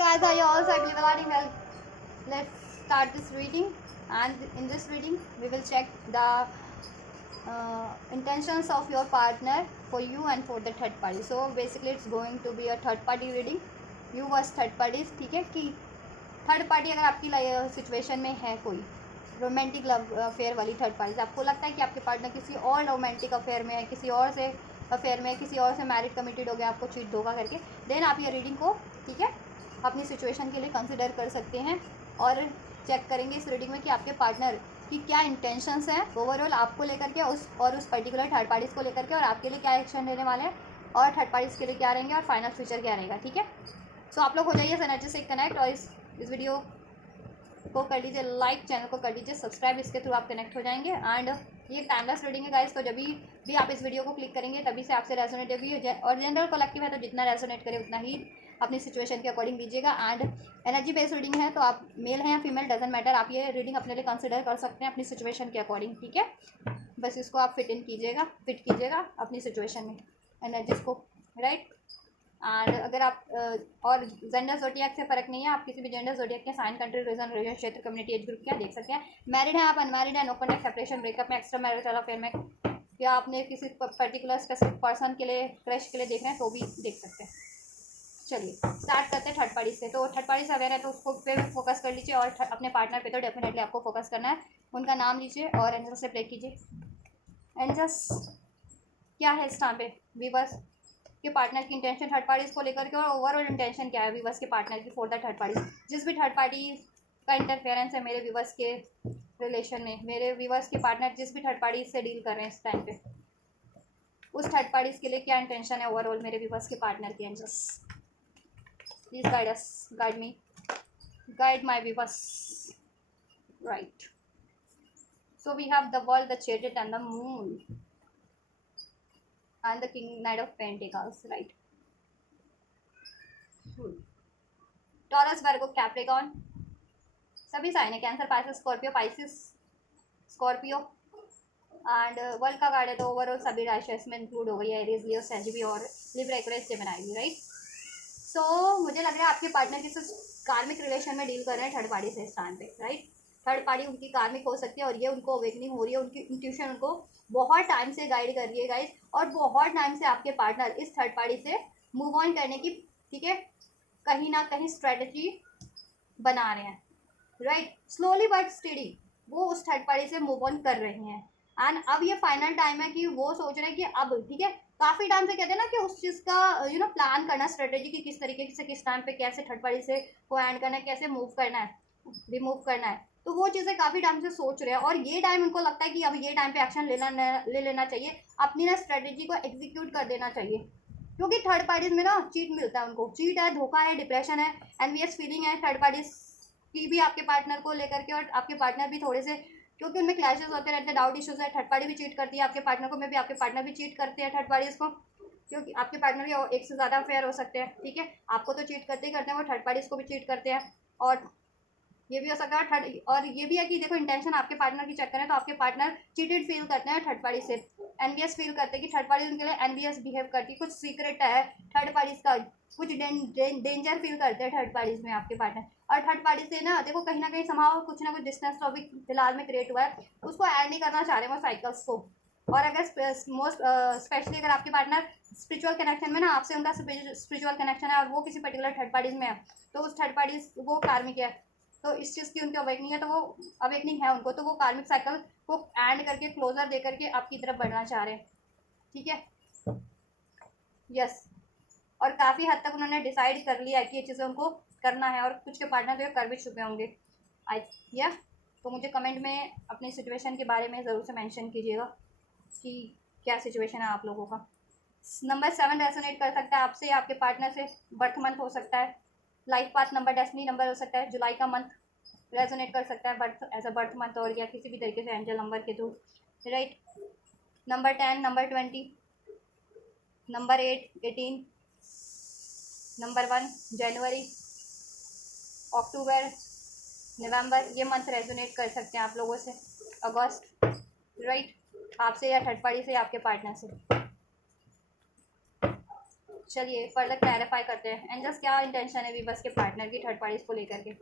guys, are you all settled regarding? Well, let's start this reading, and in this reading we will check the intentions of your partner for you and for the third party. So basically it's going to be a third party reading. You was third parties, ठीक है कि third party अगर आपकी situation में है कोई romantic love affair वाली third party, आपको लगता है कि आपके पार्टनर किसी और रोमांटिक अफेयर में है, किसी और से अफेयर में, किसी और से मैरिड कमिटेड हो गया, आपको चीट धोखा करके, देन आप ये रीडिंग को ठीक है अपनी सिचुएशन के लिए कंसिडर कर सकते हैं और चेक करेंगे इस रीडिंग में कि आपके पार्टनर की क्या इंटेंशंस हैं ओवरऑल आपको लेकर के, उस पर्टिकुलर थर्ड पार्टीज़ को लेकर के, और आपके लिए क्या एक्शन लेने वाले हैं और थर्ड पार्टीज़ के लिए क्या रहेंगे और फाइनल फ्यूचर क्या रहेगा। ठीक है, सो आप लोग हो जाइए एनर्जी से कनेक्ट और इस वीडियो को कर लीजिए लाइक, चैनल को कर लीजिए सब्सक्राइब, इसके थ्रू आप कनेक्ट हो जाएंगे। एंड ये टाइमलेस रीडिंग है गाइस, तो जब भी आप इस वीडियो को क्लिक करेंगे तभी से आपसे रेजोनेट भी और जनरल कलेक्टिव है तो जितना रेजोनेट करे उतना ही अपनी सिचुएशन के अकॉर्डिंग दीजिएगा। एंड एनर्जी बेस्ड रीडिंग है तो आप मेल हैं या फीमेल डजेंट मैटर, आप ये रीडिंग अपने लिए कंसिडर कर सकते हैं अपनी सिचुएशन के अकॉर्डिंग। ठीक है, बस इसको आप फिट कीजिएगा अपनी सिचुएशन में एनर्जीज को, राइट। और अगर आप और जेंडर ज़ोडिएक से फ़र्क नहीं है, आप किसी भी जेंडर ज़ोडिएक के साइन, कंट्री, रीजन, रिलीजन, क्षेत्र, कम्युनिटी, एज ग्रुप क्या देख सकते हैं। मैरिड हैं आप, अनमैरिड हैं, नो कॉन्टैक्ट, सेपरेशन, ब्रेकअप में, एक्स्ट्रा मैरिटल अफेयर में, या आपने किसी पर्टिकुलर स्पेसिफिक पर्सन के लिए क्रश के लिए देख रहे हैं तो भी देख सकते हैं। चलिए स्टार्ट करते हैं थर्ड पार्टी से। तो थर्ड पार्टी से अवेयर है तो उसको पे फोकस कर लीजिए, और अपने पार्टनर पे तो डेफिनेटली आपको फोकस करना है। उनका नाम लीजिए और एंजल से प्रे कीजिए। एंजल्स क्या है इस टाइम पे वीवर्स के पार्टनर की इंटेंशन थर्ड पार्टीज़ को लेकर के, और ओवरऑल इंटेंशन क्या है वीवर्स के पार्टनर की फॉर द थर्ड पार्टीज। जिस भी थर्ड पार्टी का इंटरफेरेंस है मेरे वीवर्स के रिलेशन में, मेरे वीवर्स के पार्टनर जिस भी थर्ड पार्टी से डील कर रहे हैं इस टाइम पे, उस थर्ड पार्टीज के लिए क्या इंटेंशन है ओवरऑल मेरे वीवर्स के पार्टनर की। Angels please guide us, guide me, guide my viewers, right. So we have the world, the chariot and the moon and the king, knight of pentacles, right. Taurus, Virgo, Capricorn सभी sign है, Cancer, Pisces, Scorpio, Scorpio and world का card है तो overall सभी राशि इसमें include हो गई है, एरीज, लियो, सेजिबी और लिब्रा, एक्वेरियस, जेमिनी, राइट। सो मुझे लग रहा है आपके पार्टनर किसी कार्मिक रिलेशन में डील कर रहे हैं थर्ड पार्टी से इस टाइम पे, राइट। थर्ड पार्टी उनकी कार्मिक हो सकती है और ये उनको अवेकनिंग हो रही है, उनकी इंट्यूशन उनको बहुत टाइम से गाइड कर रही है गाइस, और बहुत टाइम से आपके पार्टनर इस थर्ड पार्टी से मूव ऑन करने की, ठीक है, कहीं ना कहीं स्ट्रेटजी बना रहे हैं, राइट। स्लोली बट स्टेडी वो उस थर्ड पार्टी से मूव ऑन कर रहे हैं। एंड अब ये फाइनल टाइम है कि वो सोच रहे हैं कि अब ठीक है, काफ़ी टाइम से कहते हैं ना कि उस चीज़ का प्लान करना, स्ट्रेटेजी की किस तरीके से किस टाइम पे कैसे थर्ड पार्टी से को एंड करना है, कैसे मूव करना है, रिमूव करना है, तो वो चीज़ें काफ़ी टाइम से सोच रहे हैं। और ये टाइम उनको लगता है कि अब ये टाइम पे एक्शन ले लेना चाहिए, अपनी ना स्ट्रेटेजी को एग्जीक्यूट कर देना चाहिए, क्योंकि थर्ड पार्टीज में ना चीट मिलता है उनको, चीट है, धोखा है, डिप्रेशन है, एनवीएस फीलिंग है थर्ड पार्टीज की भी आपके पार्टनर को लेकर के, और आपके पार्टनर भी थोड़े से, क्योंकि उनमें क्लैशेस होते रहते हैं, डाउट इश्यूज है, थर्ड पार्टी भी चीट करती है आपके पार्टनर को, में भी आपके पार्टनर भी चीट करते हैं थर्ड पार्टीज को, क्योंकि आपके पार्टनर भी एक से ज़्यादा अफेयर हो सकते हैं, ठीक है। आपको तो चीट करते ही करते हैं, वो थर्ड पार्टीज को भी चीट करते हैं। और ये भी हो सकता है थर्ड, और ये भी है कि देखो इंटेंशन आपके पार्टनर की चेक करें तो आपके पार्टनर चीटेड फील करते हैं थर्ड पार्टी से, एनवीएस फील करते हैं कि थर्ड पार्टी उनके लिए एनवीएस बिहेव करती है, कुछ सीक्रेट है थर्ड पार्टीज का, कुछ डेंजर फील करते हैं थर्ड पार्टीज में आपके पार्टनर। और थर्ड पार्टी से ना देखो कहीं ना कहीं समाव कुछ ना कुछ डिस्टेंस तो अभी फिलहाल में क्रिएट हुआ है, उसको ऐड नहीं करना चाह रहे हैं वो साइकिल्स को। और अगर मोस्ट स्पेशली अगर आपके पार्टनर स्पिरिचुअल कनेक्शन में ना, आपसे उनका स्पिरिचुअल कनेक्शन है और वो किसी पर्टिकुलर थर्ड पार्टीज में है, तो उस थर्ड पार्टीज वो कार्मिक है, तो इस चीज़ की उनकी अवेकनिंग है, तो वो अवेकनिंग है उनको, तो वो कार्मिक साइकिल को एंड करके क्लोजर दे करके आपकी तरफ बढ़ना चाह रहे हैं, ठीक है। यस, और काफ़ी हद तक उन्होंने डिसाइड कर लिया है कि ये चीज़ें उनको करना है, और कुछ के पार्टनर तो ये कर भी चुके होंगे आई या। तो मुझे कमेंट में अपनी सिचुएशन के बारे में ज़रूर से मेंशन कीजिएगा कि क्या सिचुएशन है आप लोगों का। नंबर 7 रेजोनेट कर सकता है आपसे, आपके पार्टनर से, बर्थ मंथ हो सकता है, life path number, destiny number हो सकता है, जुलाई का मंथ रेजोनेट कर सकता है birth as a birth month, और या किसी भी तरीके से एंजल नंबर के through, right. Number 10, number 20, number 8, 18, number 1, जनवरी, अक्टूबर, नवंबर, ये मंथ रेजोनेट कर सकते हैं आप लोगों से, अगस्त, राइट, आपसे या थर्ड पार्टी से या आपके पार्टनर से। चलिए फर्दर क्लैरिफाई करते हैं। एंजल्स क्या इंटेंशन है वीवर्स के पार्टनर की थर्ड पार्टीज को लेकर के?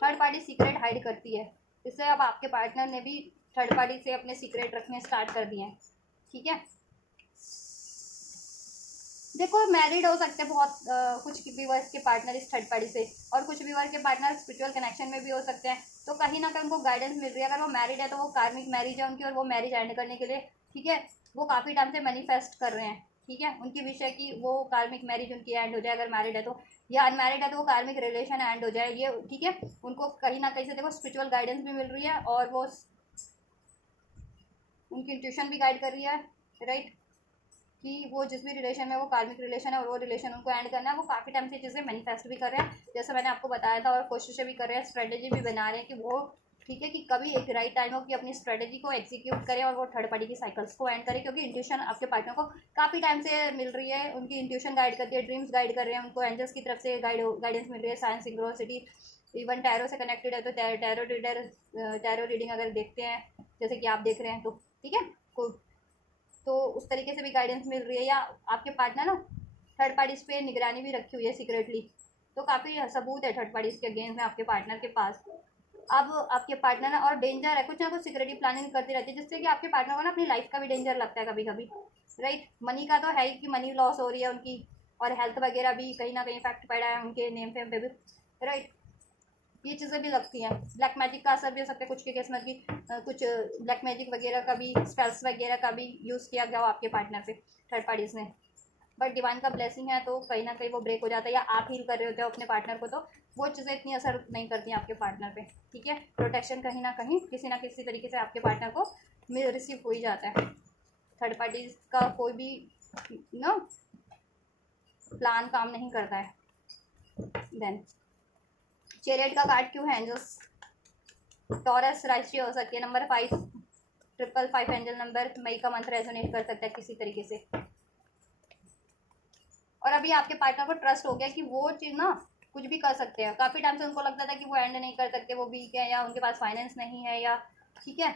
थर्ड पार्टी सीक्रेट हाइड करती है, इसलिए अब आपके पार्टनर ने भी थर्ड पार्टी से अपने सीक्रेट रखने स्टार्ट कर दिए हैं। ठीक है, देखो मैरिड हो सकते हैं बहुत कुछ व्यूअर्स के पार्टनर इस थर्ड पार्टी से, और कुछ व्यूअर के पार्टनर स्पिरिचुअल कनेक्शन में भी हो सकते हैं। तो कहीं ना कहीं उनको गाइडेंस मिल रही है। अगर वो मैरिड है तो वो कार्मिक मैरिज है उनकी, और वो मैरिज एंड करने के लिए, ठीक है, वो काफ़ी टाइम से मैनिफेस्ट कर रहे हैं। ठीक है, उनकी विश है कि वो कार्मिक मैरिज उनकी एंड हो जाए अगर मैरिड है तो, या अनमैरिड है तो वो कार्मिक रिलेशन एंड हो जाए ये। ठीक है, उनको कहीं ना कहीं से देखो स्पिरिचुअल गाइडेंस भी मिल रही है, और वो उनकी इंट्यूशन भी गाइड कर रही है, राइट, कि वो जिस भी रिलेशन में वो कार्मिक रिलेशन है और वो रिलेशन उनको एंड करना है। वो काफ़ी टाइम से चीज़ें मैनिफेस्ट भी कर रहे हैं, जैसे मैंने आपको बताया था, और कोशिशें भी कर रहे हैं, स्ट्रेटेजी भी बना रहे हैं कि वो, ठीक है, कि कभी एक राइट टाइम हो कि अपनी स्ट्रेटेजी को एग्जीक्यूट करें और वो थर्ड पार्टी की साइकिल्स को एंड करें। क्योंकि इंट्यूशन आपके पार्टनर को काफ़ी टाइम से मिल रही है, उनकी इंट्यूशन गाइड करती है, ड्रीम्स गाइड कर रहे हैं उनको, एंजल्स की तरफ से गाइडेंस मिल रही है, साइंस सिंक्रोनिसिटी, इवन टैरो से कनेक्टेड है तो टैरो रीडिंग अगर देखते हैं जैसे कि आप देख रहे हैं तो, ठीक है, तो उस तरीके से भी गाइडेंस मिल रही है। या आपके पार्टनर ना थर्ड पार्टीज पे निगरानी भी रखी हुई है सीक्रेटली, तो काफ़ी सबूत है थर्ड पार्टीज के अगेंस्ट में आपके पार्टनर के पास। अब आपके पार्टनर ना, और डेंजर है, कुछ ना कुछ सिक्योरिटी प्लानिंग करती रहती है, जिससे कि आपके पार्टनर को ना अपनी लाइफ का भी डेंजर लगता है कभी कभी, राइट। मनी का तो है ही कि मनी लॉस हो रही है उनकी, और हेल्थ वगैरह भी कहीं ना कहीं इफेक्ट पड़ा है उनके नेम फेम पे भी, राइट। ये चीज़ें भी लगती हैं। ब्लैक मैजिक का असर भी हो सकता है कुछ के केस में, कि कुछ ब्लैक मैजिक वगैरह का भी, स्पेल्स वगैरह का भी यूज़ किया गया हो आपके पार्टनर पे थर्ड पार्टीज़ ने। बट डिवाइन का ब्लेसिंग है तो कहीं ना कहीं वो ब्रेक हो जाता है, या आप हील कर रहे होते हो अपने पार्टनर को, तो वो चीज़ें इतनी असर नहीं करती हैं आपके पार्टनर पे। ठीक है, प्रोटेक्शन कहीं ना कहीं किसी ना किसी तरीके से आपके पार्टनर को रिसीव हो ही जाता है। थर्ड पार्टीज का कोई भी नो प्लान काम नहीं करता है। देन चैरियट का कार्ड क्यों है एंजल्स? टॉरस राशि हो सकती है, नंबर 5 555 एंजल नंबर, मई का मंथ रेजोनेट कर सकता है किसी तरीके से। और अभी आपके पार्टनर को ट्रस्ट हो गया कि वो चीज़ ना कुछ भी कर सकते हैं। काफ़ी टाइम से उनको लगता था कि वो एंड नहीं कर सकते, वो वीक है, या उनके पास फाइनेंस नहीं है, या, ठीक है,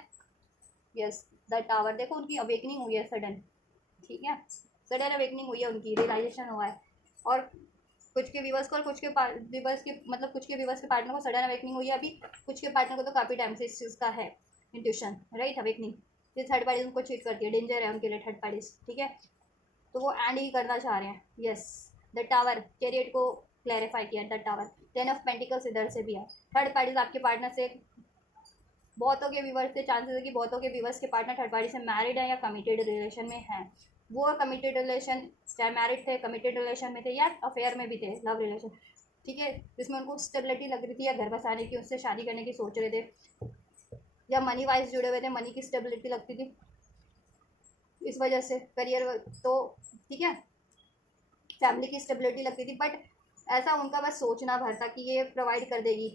यस, द टावर, देखो उनकी अवेकनिंग हुई है सडन, ठीक है, सडन अवेकनिंग हुई है उनकी, रियलाइजेशन हुआ है। और कुछ के व्यूवर्स को, और कुछ के व्यूवर्स के, मतलब कुछ के व्यूवर्स के पार्टनर को सडन अवेकनिंग हुई है अभी, कुछ के पार्टनर को तो काफ़ी टाइम से इस चीज़ का है इंट्यूशन, राइट, अवेकनिंग। फिर थर्ड पार्टी उनको चीट करती है, डेंजर है उनके लिए थर्ड पार्टीज, ठीक है, तो वो एंड ही करना चाह रहे हैं। यस, द टावर, चैरियट को क्लैरिफाई किया, द टावर, 10 ऑफ पेंटिकल्स इधर से भी है। थर्ड पार्टीज आपके पार्टनर से, बहुतों के व्यूवर्स के चांसेस है कि बहुतों के व्यूवर्स के पार्टनर थर्ड पार्टी से मैरिड है या कमिटेड रिलेशन में है। वो कमिटेड रिलेशन, चाहे मैरिड थे, कमिटेड रिलेशन में थे, या अफेयर में भी थे, लव रिलेशन, ठीक है, जिसमें उनको स्टेबिलिटी लग रही थी, या घर बसाने की, उससे शादी करने की सोच रहे थे, या मनी वाइज जुड़े हुए थे, मनी की स्टेबिलिटी लगती थी इस वजह से, करियर तो, ठीक है, फैमिली की स्टेबिलिटी लगती थी। बट ऐसा उनका बस सोचना भर था कि ये प्रोवाइड कर देगी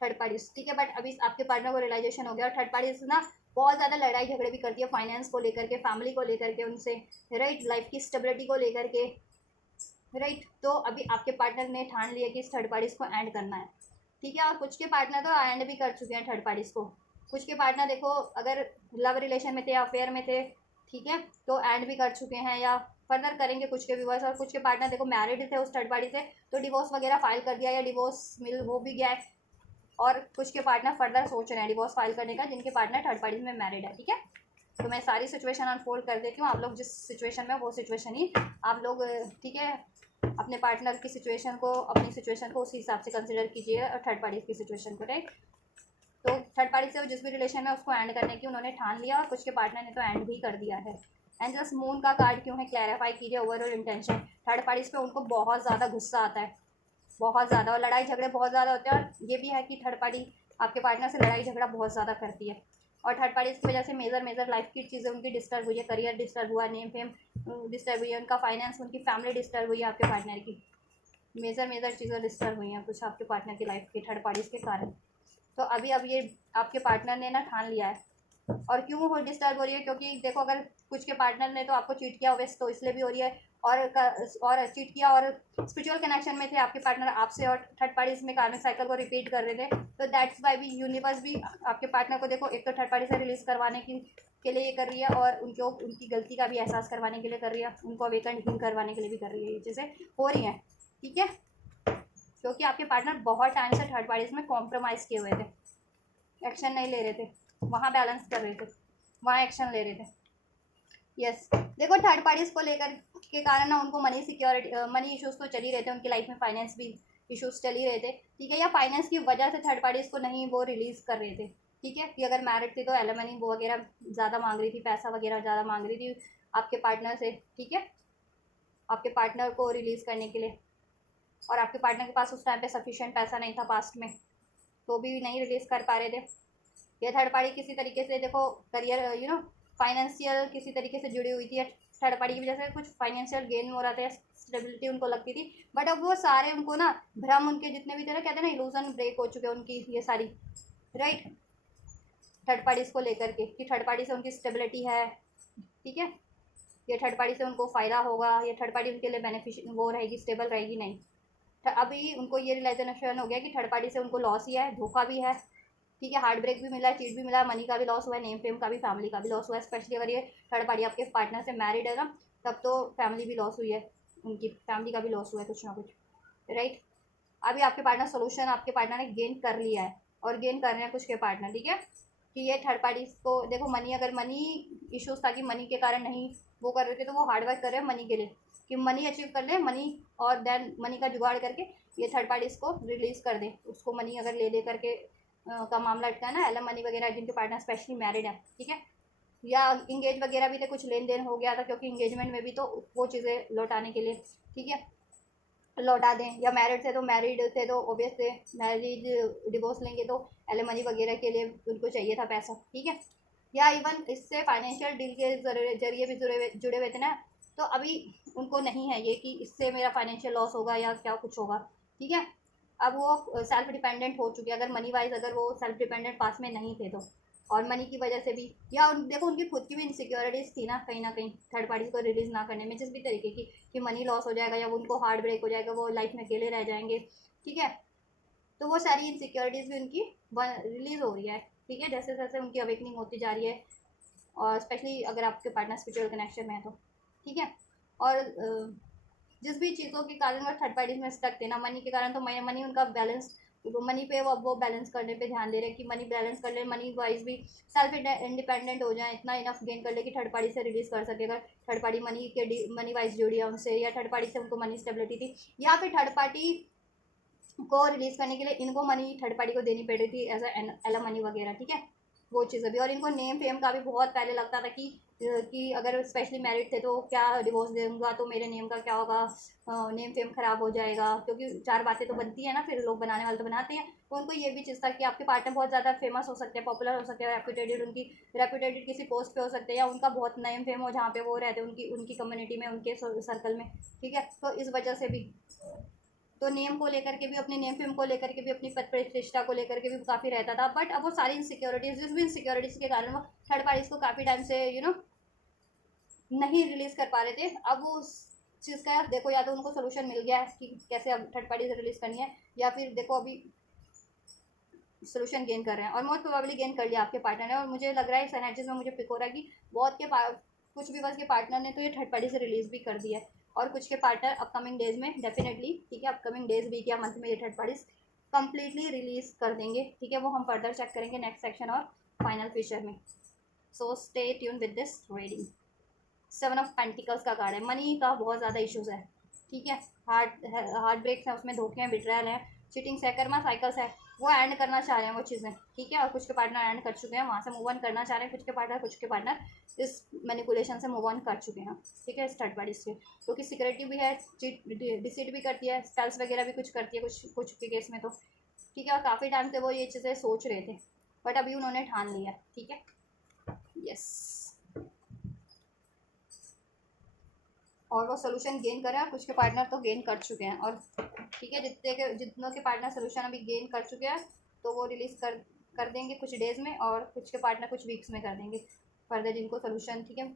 थर्ड पार्टीज, ठीक है। बट अभी आपके पार्टनर को रियलाइजेशन हो गया, और थर्ड पार्टीज ना बहुत ज़्यादा लड़ाई झगड़े भी करती है फाइनेंस को लेकर के, फैमिली को लेकर के उनसे, राइट, लाइफ की स्टेबिलिटी को लेकर के, राइट। तो अभी आपके पार्टनर ने ठान लिया कि इस थर्ड पार्टीज को एंड करना है, ठीक है। और कुछ के पार्टनर तो एंड भी कर चुके हैं थर्ड पार्टीज को। कुछ के पार्टनर देखो अगर लव रिलेशन में थे, अफेयर में थे, ठीक है, तो एंड भी कर चुके हैं या फर्दर करेंगे कुछ के व्यूवर्स। और कुछ के पार्टनर देखो मैरिड थे उस थर्ड पार्टी से, तो डिवोर्स वगैरह फाइल कर दिया, या डिवोर्स मिल हो भी गया है। और कुछ के पार्टनर फर्दर सोच रहे हैं डिवोर्स फाइल करने का, जिनके पार्टनर थर्ड पार्टी में मैरिड है, ठीक है। तो मैं सारी सिचुएशन अनफोल्ड कर देती हूँ, आप लोग जिस सिचुएशन में, वो सिचुएशन ही आप लोग, ठीक है, अपने पार्टनर की सिचुएशन को, अपनी सिचुएशन को उसी हिसाब से कंसिडर कीजिए, और थर्ड पार्टी की सिचुएशन को, राइट। तो थर्ड पार्टी से वो जिस भी रिलेशन में उसको एंड करने की उन्होंने ठान लिया, और कुछ के पार्टनर ने तो एंड भी कर दिया है। एंड जस्ट मून का कार्ड क्यों है, क्लैरिफाई कीजिए ओवरऑल इंटेंशन। थर्ड पार्टीज पे उनको बहुत ज़्यादा गुस्सा आता है, बहुत ज़्यादा, और लड़ाई झगड़े बहुत ज़्यादा होते हैं। और ये भी है कि थर्ड पार्टी आपके पार्टनर से लड़ाई झगड़ा बहुत ज़्यादा करती है, और थर्ड पार्टी की वजह से मेजर लाइफ की चीज़ें उनकी डिस्टर्ब हुई है, करियर डिस्टर्ब हुआ, नेम फेम डिस्टर्ब हुई है, उनका फाइनेंस, उनकी फैमिली डिस्टर्ब हुई है, आपके पार्टनर की मेजर चीज़ें डिस्टर्ब हुई हैं कुछ आपके पार्टनर की लाइफ की थर्ड पार्टीज के कारण। तो अभी अब ये आपके पार्टनर ने ना ठान लिया है। और क्यों वो डिस्टर्ब हो रही है, क्योंकि देखो अगर कुछ के पार्टनर ने तो आपको चीट किया ओवेस, तो इसलिए भी हो रही है। और चीट किया और स्पिरिचुअल कनेक्शन में थे आपके पार्टनर आपसे, और थर्ड पार्टीज में कार्मिक साइकिल को रिपीट कर रहे थे। तो दैट्स वाई भी यूनिवर्स भी आपके पार्टनर को देखो, एक तो थर्ड पार्टी से रिलीज करवाने के लिए ये कर रही है, और उनकी गलती का भी एहसास करवाने के लिए कर रही है, उनको अवेकन हील करवाने के लिए भी कर रही है। ये चीज़ें हो रही हैं, ठीक है, क्योंकि आपके पार्टनर बहुत टाइम से थर्ड पार्टीज में कॉम्प्रोमाइज़ किए हुए थे, एक्शन नहीं ले रहे थे, वहाँ बैलेंस कर रहे थे, वहाँ एक्शन ले रहे थे। यस देखो, थर्ड पार्टीज को लेकर के कारण ना उनको मनी इश्यूज तो चल ही रहे थे उनकी लाइफ में, फाइनेंस भी इश्यूज चल ही रहे थे, ठीक है, या फाइनेंस की वजह से थर्ड पार्टीज को नहीं वो रिलीज़ कर रहे थे, ठीक है, कि अगर मैरिड थी तो एलिमनी वो वगैरह ज़्यादा मांग रही थी, पैसा वगैरह ज़्यादा मांग रही थी आपके पार्टनर से, ठीक है, आपके पार्टनर को रिलीज़ करने के लिए, और आपके पार्टनर के पास उस टाइम पे सफिशिएंट पैसा नहीं था पास्ट में, तो भी नहीं रिलीज़ कर पा रहे थे। ये थर्ड पार्टी किसी तरीके से देखो करियर फाइनेंशियल किसी तरीके से जुड़ी हुई थी, थर्ड पार्टी की वजह से कुछ फाइनेंशियल गेन हो रहा था, स्टेबिलिटी उनको लगती थी, बट अब वो सारे उनको ना भ्रम उनके जितने भी थे ना, कहते हैं ना इल्यूजन ब्रेक हो चुके हैं उनकी ये सारी, राइट, थर्ड पार्टीज को लेकर के कि थर्ड पार्टी से उनकी स्टेबिलिटी है, ठीक है, ये थर्ड पार्टी से उनको फ़ायदा होगा, ये थर्ड पार्टी उनके लिए बेनिफिशियल वो रहेगी, स्टेबल रहेगी नहीं। अभी उनको ये रियलाइजेशन हो गया कि थर्ड पार्टी से उनको लॉस ही है, धोखा भी है, ठीक है, हार्ट ब्रेक भी मिला है, चीट भी मिला है, मनी का भी लॉस हुआ है, नेम फेम का भी, फैमिली का भी लॉस हुआ है, स्पेशली अगर ये थर्ड पार्टी आपके पार्टनर से मैरिड है ना, तब तो फैमिली भी लॉस हुई है, उनकी फैमिली का भी लॉस हुआ है कुछ ना कुछ, राइट। अभी आपके पार्टनर सोल्यूशन आपके पार्टनर ने गेन कर लिया है, और गेन कर रहे हैं कुछ के पार्टनर, ठीक है, कि ये थर्ड पार्टी को देखो, मनी अगर मनी इश्यूज था कि मनी के कारण नहीं वो कर रहे थे, तो वो हार्डवर्क कर रहे हैं मनी के लिए कि मनी अचीव कर ले, मनी और देन मनी का जुगाड़ करके ये थर्ड पार्टीज को रिलीज़ कर दें, उसको मनी अगर ले करके का मामला अटका है ना, एलम मनी वगैरह जिनके पार्टनर स्पेशली मैरिड है, ठीक है, या इंगेज वगैरह भी थे, कुछ लेन देन हो गया था क्योंकि इंगेजमेंट में भी, तो वो चीज़ें लौटाने के लिए, ठीक है, लौटा दें, या मैरिड थे तो ऑब्वियस थे, मैरिज डिवोर्स लेंगे तो एलिमनी वगैरह के लिए उनको चाहिए था पैसा, ठीक है, या इवन इससे फाइनेंशियल डील के जरिए भी जुड़े हुए थे ना, तो अभी उनको नहीं है ये कि इससे मेरा फाइनेंशियल लॉस होगा या क्या कुछ होगा, ठीक है, अब वो सेल्फ डिपेंडेंट हो चुके हैं, अगर मनी वाइज अगर वो सेल्फ डिपेंडेंट पास में नहीं थे तो, और मनी की वजह से भी, या देखो उनकी खुद की भी इनसिक्योरिटीज़ थी ना कहीं थर्ड पार्टी को रिलीज़ ना करने में, जिस भी तरीके की कि मनी लॉस हो जाएगा या उनको हार्ट ब्रेक हो जाएगा, वो लाइफ में अकेले रह जाएंगे, ठीक है, तो वो सारी इनसिक्योरिटीज़ भी उनकी रिलीज़ हो रही है, ठीक है, जैसे जैसे उनकी अवेकनिंग होती जा रही है, और स्पेशली अगर आपके पार्टनर स्पिरिचुअल कनेक्शन में है तो, ठीक है, और जिस भी चीज़ों के कारण वो थर्ड पार्टीज में स्टक थे ना, मनी के कारण, तो मनी उनका बैलेंस, मनी पे वो बैलेंस करने पे ध्यान दे रहे हैं कि मनी बैलेंस कर ले, मनी वाइज भी सेल्फ इंडिपेंडेंट हो जाए, इतना इनफ गेन कर ले कि थर्ड पार्टी से रिलीज़ कर सके, अगर थर्ड पार्टी मनी वाइज जुड़ी है उनसे, या थर्ड पार्टी से उनको मनी स्टेबिलिटी थी, या फिर थर्ड पार्टी को रिलीज़ करने के लिए इनको मनी थर्ड पार्टी को देनी पड़ रही थी एज एल मनी वगैरह, ठीक है, वो चीज़ें भी, और इनको नेम फेम का भी बहुत पहले लगता था कि अगर स्पेशली मैरिड थे तो क्या डिवोर्स दूंगा तो मेरे नेम का क्या होगा, नेम फेम ख़राब हो जाएगा, क्योंकि चार बातें तो बनती है ना, फिर लोग बनाने वाले तो बनाते हैं, तो उनको ये भी चीज़ था कि आपके पार्टनर बहुत ज़्यादा फेमस हो सकते हैं, पॉपुलर हो सकते हैं, रेपुटेटेड किसी पोस्ट पे हो सकते हैं, या उनका बहुत नेम फेम हो जहाँ पे वो रहते हैं, उनकी उनकी कम्युनिटी में, उनके सर्कल में, ठीक है, तो इस वजह से भी, तो नेम को लेकर के भी, अपने नेम फेम को लेकर के भी, अपनी पद प्रतिष्ठा को लेकर के भी काफ़ी रहता था, बट अब वो सारी इनसिक्योरिटीज़, जिस भी इनसिक्योरिटीज़ के कारण वो थर्ड पार्टीज़ को काफ़ी टाइम से नहीं रिलीज़ कर पा रहे थे, अब वो उस चीज़ का देखो, या तो उनको सोल्यूशन मिल गया है कि कैसे अब थर्ड पार्टी से रिलीज़ करनी है, या फिर देखो अभी सोल्यूशन गेन कर रहे हैं, और मोस्ट प्रोबेबली गेन कर लिया आपके पार्टनर ने, और मुझे लग रहा है इस एनर्जीज में मुझे पिक हो रहा है कि बहुत के कुछ भी बस के पार्टनर ने तो ये थर्ड पार्टी से रिलीज़ भी कर दिया है, और कुछ के पार्टनर अपकमिंग डेज में डेफिनेटली, ठीक है, अपकमिंग डेज वीक या मंथ में ये थर्ड पार्टीज कंप्लीटली रिलीज़ कर देंगे, ठीक है, वो हम फर्दर चेक करेंगे नेक्स्ट सेक्शन और फाइनल फीचर में, so stay tune with this reading. 7 of pentacles का कार्ड है, मनी का बहुत ज़्यादा इश्यूज़ है, ठीक है, हार्ट ब्रेक्स हैं, उसमें धोखे हैं, बिट्रायल है, चीटिंग्स है, कर्मा साइकिल्स है, वो एंड करना चाह रहे हैं वो चीज़ें, ठीक है, और कुछ के पार्टनर एंड कर चुके हैं, वहाँ से मूव ऑन करना चाह रहे हैं कुछ के पार्टनर इस मैनिपुलेशन से मूव ऑन कर चुके हैं, ठीक है, इस थर्ड पार्टी से, क्योंकि सिक्योरिटी भी है, डिसीट भी करती है, स्पेल्स वगैरह भी कुछ करती है कुछ के केस में, तो ठीक है, और काफ़ी टाइम से वो ये चीज़ें सोच रहे थे, बट अभी उन्होंने ठान लिया, ठीक है, यस, और वो सोल्यूशन गेन कर रहे हैं, कुछ के पार्टनर तो गेन कर चुके हैं, और ठीक है, जितनों के पार्टनर सोल्यूशन अभी गेन कर चुके हैं, तो वो रिलीज़ कर देंगे कुछ डेज़ में, और कुछ के पार्टनर कुछ वीक्स में कर देंगे फर्दर जिनको सोल्यूशन, ठीक है,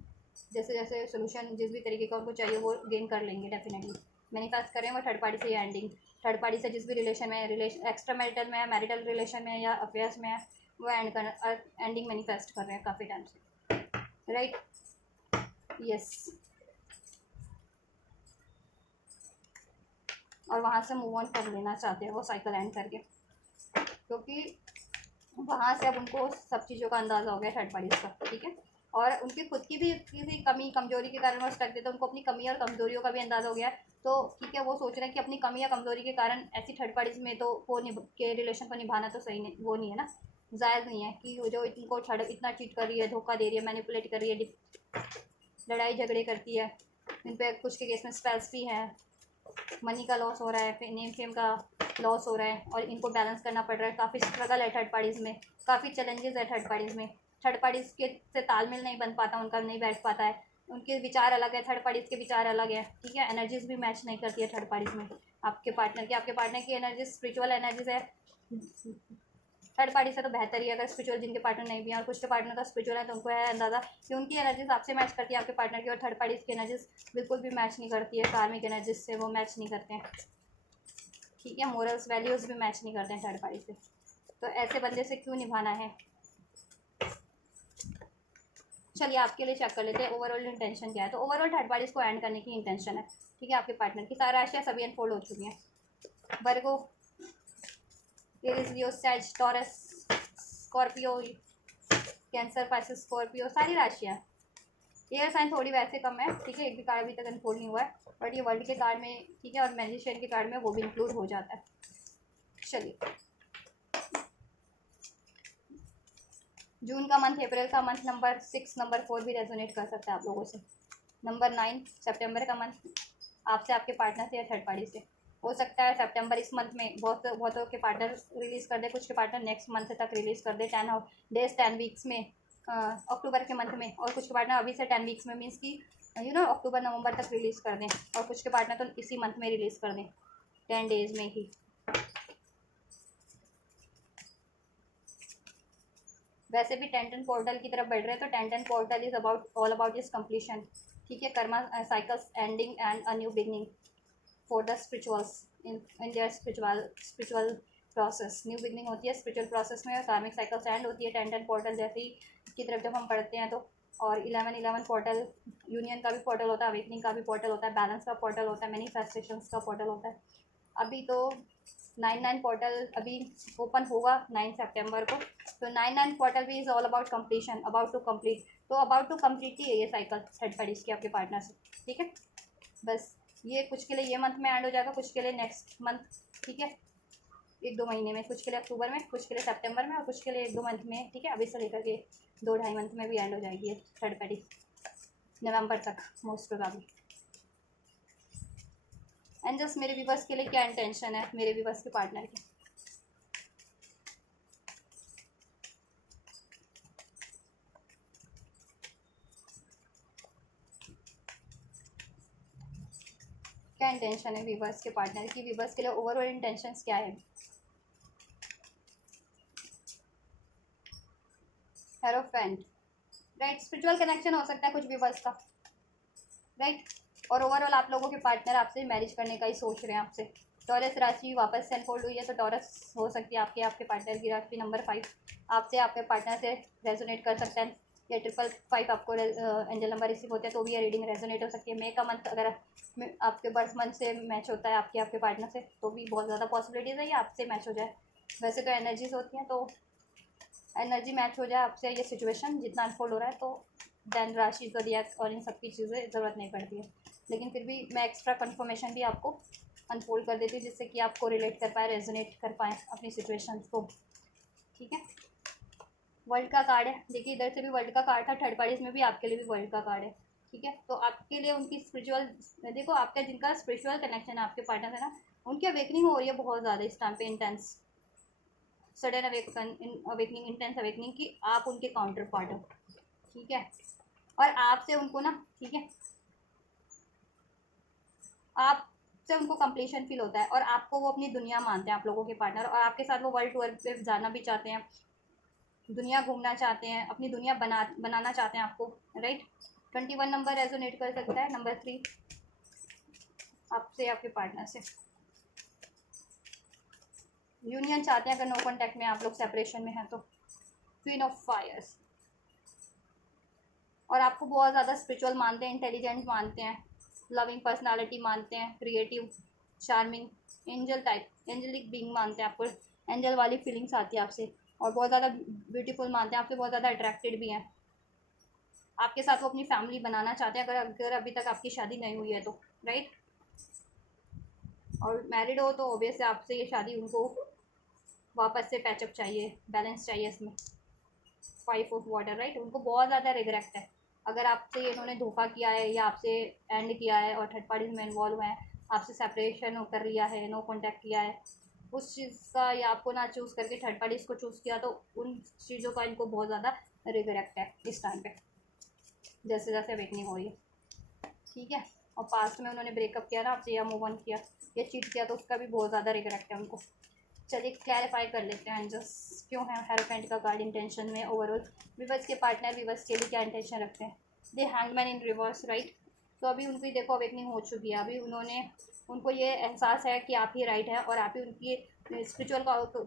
जैसे जैसे सोल्यूशन जिस भी तरीके का उनको चाहिए वो गेन कर लेंगे डेफिनेटली। मैनिफेस्ट करें वो थर्ड पार्टी से एंडिंग, थर्ड पार्टी से जिस भी रिलेशन में, रिलेशन एक्स्ट्रा मैरिटल में है, मैरिटल रिलेशन में या अफेयर्स में है, वो एंडिंग मैनिफेस्ट कर रहे हैं काफ़ी टाइम से, राइट। यस, और वहाँ से मूव ऑन कर लेना चाहते हैं वो साइकिल एंड करके, क्योंकि वहाँ से अब उनको सब चीज़ों का अंदाज़ा हो गया थर्ड पार्टीज का, ठीक है। और उनकी खुद की भी किसी कमी कमजोरी के कारण वो स्टक थे, तो उनको अपनी कमी और कमजोरियों का भी अंदाज़ा हो गया है। तो ठीक है, वो सोच रहे हैं कि अपनी कमी या कमजोरी के कारण ऐसी थर्ड पार्टीज में तो वो के रिलेशन को निभाना तो सही नहीं, वो नहीं है ना, जायज़ नहीं है कि जो इनको थर्ड इतना चीट कर रही है, धोखा दे रही है, मैनिपुलेट कर रही है, लड़ाई झगड़े करती है, इन पर कुछ के केस में स्पेल्स भी हैं, मनी का लॉस हो रहा है, नेम फेम का लॉस हो रहा है, और इनको बैलेंस करना पड़ रहा है। काफ़ी स्ट्रगल है थर्ड पार्टीज़ में, काफ़ी चैलेंजेस है थर्ड पार्टीज़ में। थर्ड पार्टीज़ के से तालमेल नहीं बन पाता, उनका नहीं बैठ पाता है, उनके विचार अलग है, थर्ड पार्टीज़ के विचार अलग है, ठीक है। एनर्जीज भी मैच नहीं करती है थर्ड पार्टीज़ में। आपके पार्टनर की एनर्जी स्पिरिचुअल एनर्जीज है थर्ड पार्टी से तो बेहतर ही है, अगर स्पिरिचुअल जिनके पार्टनर नहीं भी हैं, और कुछ के पार्टनर का स्पिरिचुअल है तो उनको है अंदाज़ा कि उनकी एनर्जीज आपसे मैच करती है आपके पार्टनर की, और थर्ड पार्टीज़ की एनर्जीज बिल्कुल भी मैच नहीं करती है, कार्मिक एनर्जीज से वो मैच नहीं करते हैं, ठीक है। मोरल्स वैल्यूज़ भी मैच नहीं करते हैं थर्ड पार्टी से, तो ऐसे बंदे से क्यों निभाना है। चलिए आपके लिए चेक कर लेते हैं ओवरऑल इंटेंशन क्या है। तो ओवरऑल थर्ड पार्टीज़ को एंड करने की इंटेंशन है, ठीक है। आपके पार्टनर की सारी राशियाँ सभी अनफोल्ड हो चुकी हैं। वर्गो, Aries, Leo, sage, Taurus, Scorpio, Cancer, Pisces, Scorpio, सारी राशियाँ। एयर साइन थोड़ी वैसे कम है, ठीक है, एक भी कार्ड अभी तक अनफोल्ड नहीं हुआ है, बट ये वर्ल्ड के कार्ड में, ठीक है, और मैजिशियन के कार्ड में वो भी इंक्लूड हो जाता है। चलिए, जून का मंथ, अप्रैल का मंथ, नंबर 6, नंबर 4 भी रेजोनेट कर सकता है आप लोगों से। नंबर 9 सितंबर का मंथ, आपसे, आपके पार्टनर से या थर्ड पार्टी से। हो सकता है सितंबर इस मंथ में बहुतों के पार्टनर रिलीज़ कर दे, कुछ के पार्टनर नेक्स्ट मंथ तक रिलीज़ कर दे, 10 डेज 10 वीक्स में, अक्टूबर के मंथ में, और कुछ के पार्टनर अभी से 10 वीक्स में, मीन्स कि अक्टूबर नवंबर तक रिलीज़ कर दें, और कुछ के पार्टनर तो इसी मंथ में रिलीज़ कर दें 10 डेज में ही। वैसे भी 10 पोर्टल की तरफ बढ़ रहे हैं, तो 10 portal is about all about this completion, ठीक है। Karma cycles ending and a new beginning for the spirituals in their spiritual process. New beginning होती है स्पिरिचुअल प्रोसेस में, कार्मिक साइकिल्स एंड होती है 10 पोर्टल जैसे ही की तरफ जब हम पढ़ते हैं तो। और 11 पोर्टल, यूनियन का भी पोर्टल होता है, अवेकनिंग का भी पोर्टल होता है, बैलेंस का पोर्टल होता है, मैनिफेस्टेशंस का पोर्टल होता है। अभी तो 9 पोर्टल अभी ओपन होगा 9 सितंबर को, तो 9 पोर्टल भी is all about completion, about to complete. तो अबाउट टू कंप्लीट ही है ये साइकिल थर्ड पार्टीज की आपके पार्टनर से, ठीक है। बस ये कुछ के लिए ये मंथ में एंड हो जाएगा, कुछ के लिए नेक्स्ट मंथ, ठीक है, 1-2 महीने में, कुछ के लिए अक्टूबर में, कुछ के लिए सितंबर में, और कुछ के लिए 1-2 मंथ में, ठीक है। अभी से लेकर के 2-2.5 मंथ में भी एंड हो जाएगी ये थर्ड पार्टी, नवंबर तक मोस्ट प्रोबेबली। एंड जस्ट मेरे व्यूवर्स के लिए क्या इंटेंशन है मेरे व्यूवर्स के पार्टनर की। क्या इंटेंशन है व्यूवर्स के पार्टनर की, व्यूवर्स के लिए ओवरऑल इंटेंशंस क्या है। हेरोफेंट, राइट, स्पिरिचुअल कनेक्शन हो सकता है कुछ व्यूवर्स का, राइट। और ओवरऑल आप लोगों के पार्टनर आपसे मैरिज करने का ही सोच रहे हैं आपसे। टॉरस राशि वापस से अनफोल्ड हुई है, तो टॉरस हो सकती है आपके पार्टनर की राशि नंबर 5 आपसे आपके पार्टनर से रेजोनेट कर सकता है, या 555 आपको एंजल नंबर रिसीव होता है तो भी ये रीडिंग रेजोनेट हो सकती है। मे का मंथ अगर आपके बर्थ मंथ से मैच होता है आपके पार्टनर से, तो भी बहुत ज़्यादा पॉसिबिलिटीज़ है ये आपसे मैच हो जाए। वैसे तो एनर्जीज होती हैं, तो एनर्जी मैच हो जाए आपसे, ये सिचुएशन जितना अनफोल्ड हो रहा है, तो देन राशि ज़ोडिएक और इन सब की चीज़ें ज़रूरत नहीं पड़ती है। लेकिन फिर भी मैं एक्स्ट्रा कंफर्मेशन भी आपको अनफोल्ड कर देती हूँ, जिससे कि आपको रिलेट कर पाए, रेजोनेट कर पाएँ अपनी सिचुएशंस को, ठीक है। वर्ल्ड का कार्ड है, देखिए इधर से भी वर्ल्ड का कार्ड था, थर्ड पार्टीज में भी आपके लिए भी वर्ल्ड का कार्ड है, ठीक है। तो आपके लिए उनकी स्पिरिचुअल, देखो आपका जिनका स्पिरिचुअल कनेक्शन है आपके पार्टनर है ना, उनकी अवेकनिंग हो रही है बहुत ज़्यादा इस टाइम पे, intense sudden awakening, intense awakening की आप उनके काउंटर पार्ट हो, ठीक है। और आपसे उनको ना, ठीक है, आपसे उनको कंप्लीशन फील होता है, और आपको वो अपनी दुनिया मानते हैं आप लोगों के पार्टनर, और आपके साथ वो वर्ल्ड टूर पे जाना भी चाहते हैं, दुनिया घूमना चाहते हैं, अपनी दुनिया बनाना चाहते हैं आपको, राइट। 21 नंबर रेजोनेट कर सकता है। नंबर 3 आपसे, आपके पार्टनर से यूनियन चाहते हैं, अगर नो कॉन्टैक्ट में आप लोग सेपरेशन में हैं तो। क्वीन ऑफ फायर्स, और आपको बहुत ज़्यादा स्पिरिचुअल मानते हैं, इंटेलिजेंट मानते हैं, लविंग पर्सनालिटी मानते हैं, creative, charming, angel type, angelic being मानते हैं आपको, एंजल वाली फीलिंग्स आती है आपसे, और बहुत ज़्यादा ब्यूटीफुल मानते हैं, आपसे बहुत ज़्यादा अट्रैक्टेड भी हैं। आपके साथ वो अपनी फैमिली बनाना चाहते हैं, अगर अभी तक आपकी शादी नहीं हुई है तो, राइट। और मैरिड हो तो ऑब्वियस है आपसे ये शादी उनको वापस से पैचअप चाहिए, बैलेंस चाहिए इसमें। 5 ऑफ वाटर, राइट। उनको बहुत ज़्यादा रिग्रेट है अगर आपसे इन्होंने धोखा किया है या आपसे एंड किया है और थर्ड पार्टीज में इन्वॉल्व हैं, आपसे सेपरेशन कर लिया है, नो कॉन्टैक्ट किया है उस चीज़ का, या आपको ना चूज़ करके थर्ड पार्टीज को चूज़ किया, तो उन चीज़ों का इनको बहुत ज़्यादा रिग्रेट है इस टाइम पे, जैसे जैसे अवेकनिंग हो रही है, ठीक है। और पास्ट में उन्होंने ब्रेकअप किया ना आपसे, या मूव ऑन किया या चीट किया, तो उसका भी बहुत ज़्यादा रिग्रेट है उनको। चलिए क्लैरिफाई कर लेते हैं एंजल्स, क्यों है हेरोफेंट का कार्ड इंटेंशन में ओवरऑल, विवर्स के पार्टनर विवर्स के लिए क्या इंटेंशन रखते हैं। दे हैंगमैन इन रिवर्स, राइट। तो अभी उनकी देखो अवेकनिंग हो चुकी है, अभी उनको ये एहसास है कि आप ही राइट है और आप ही उनकी स्पिरिचुअल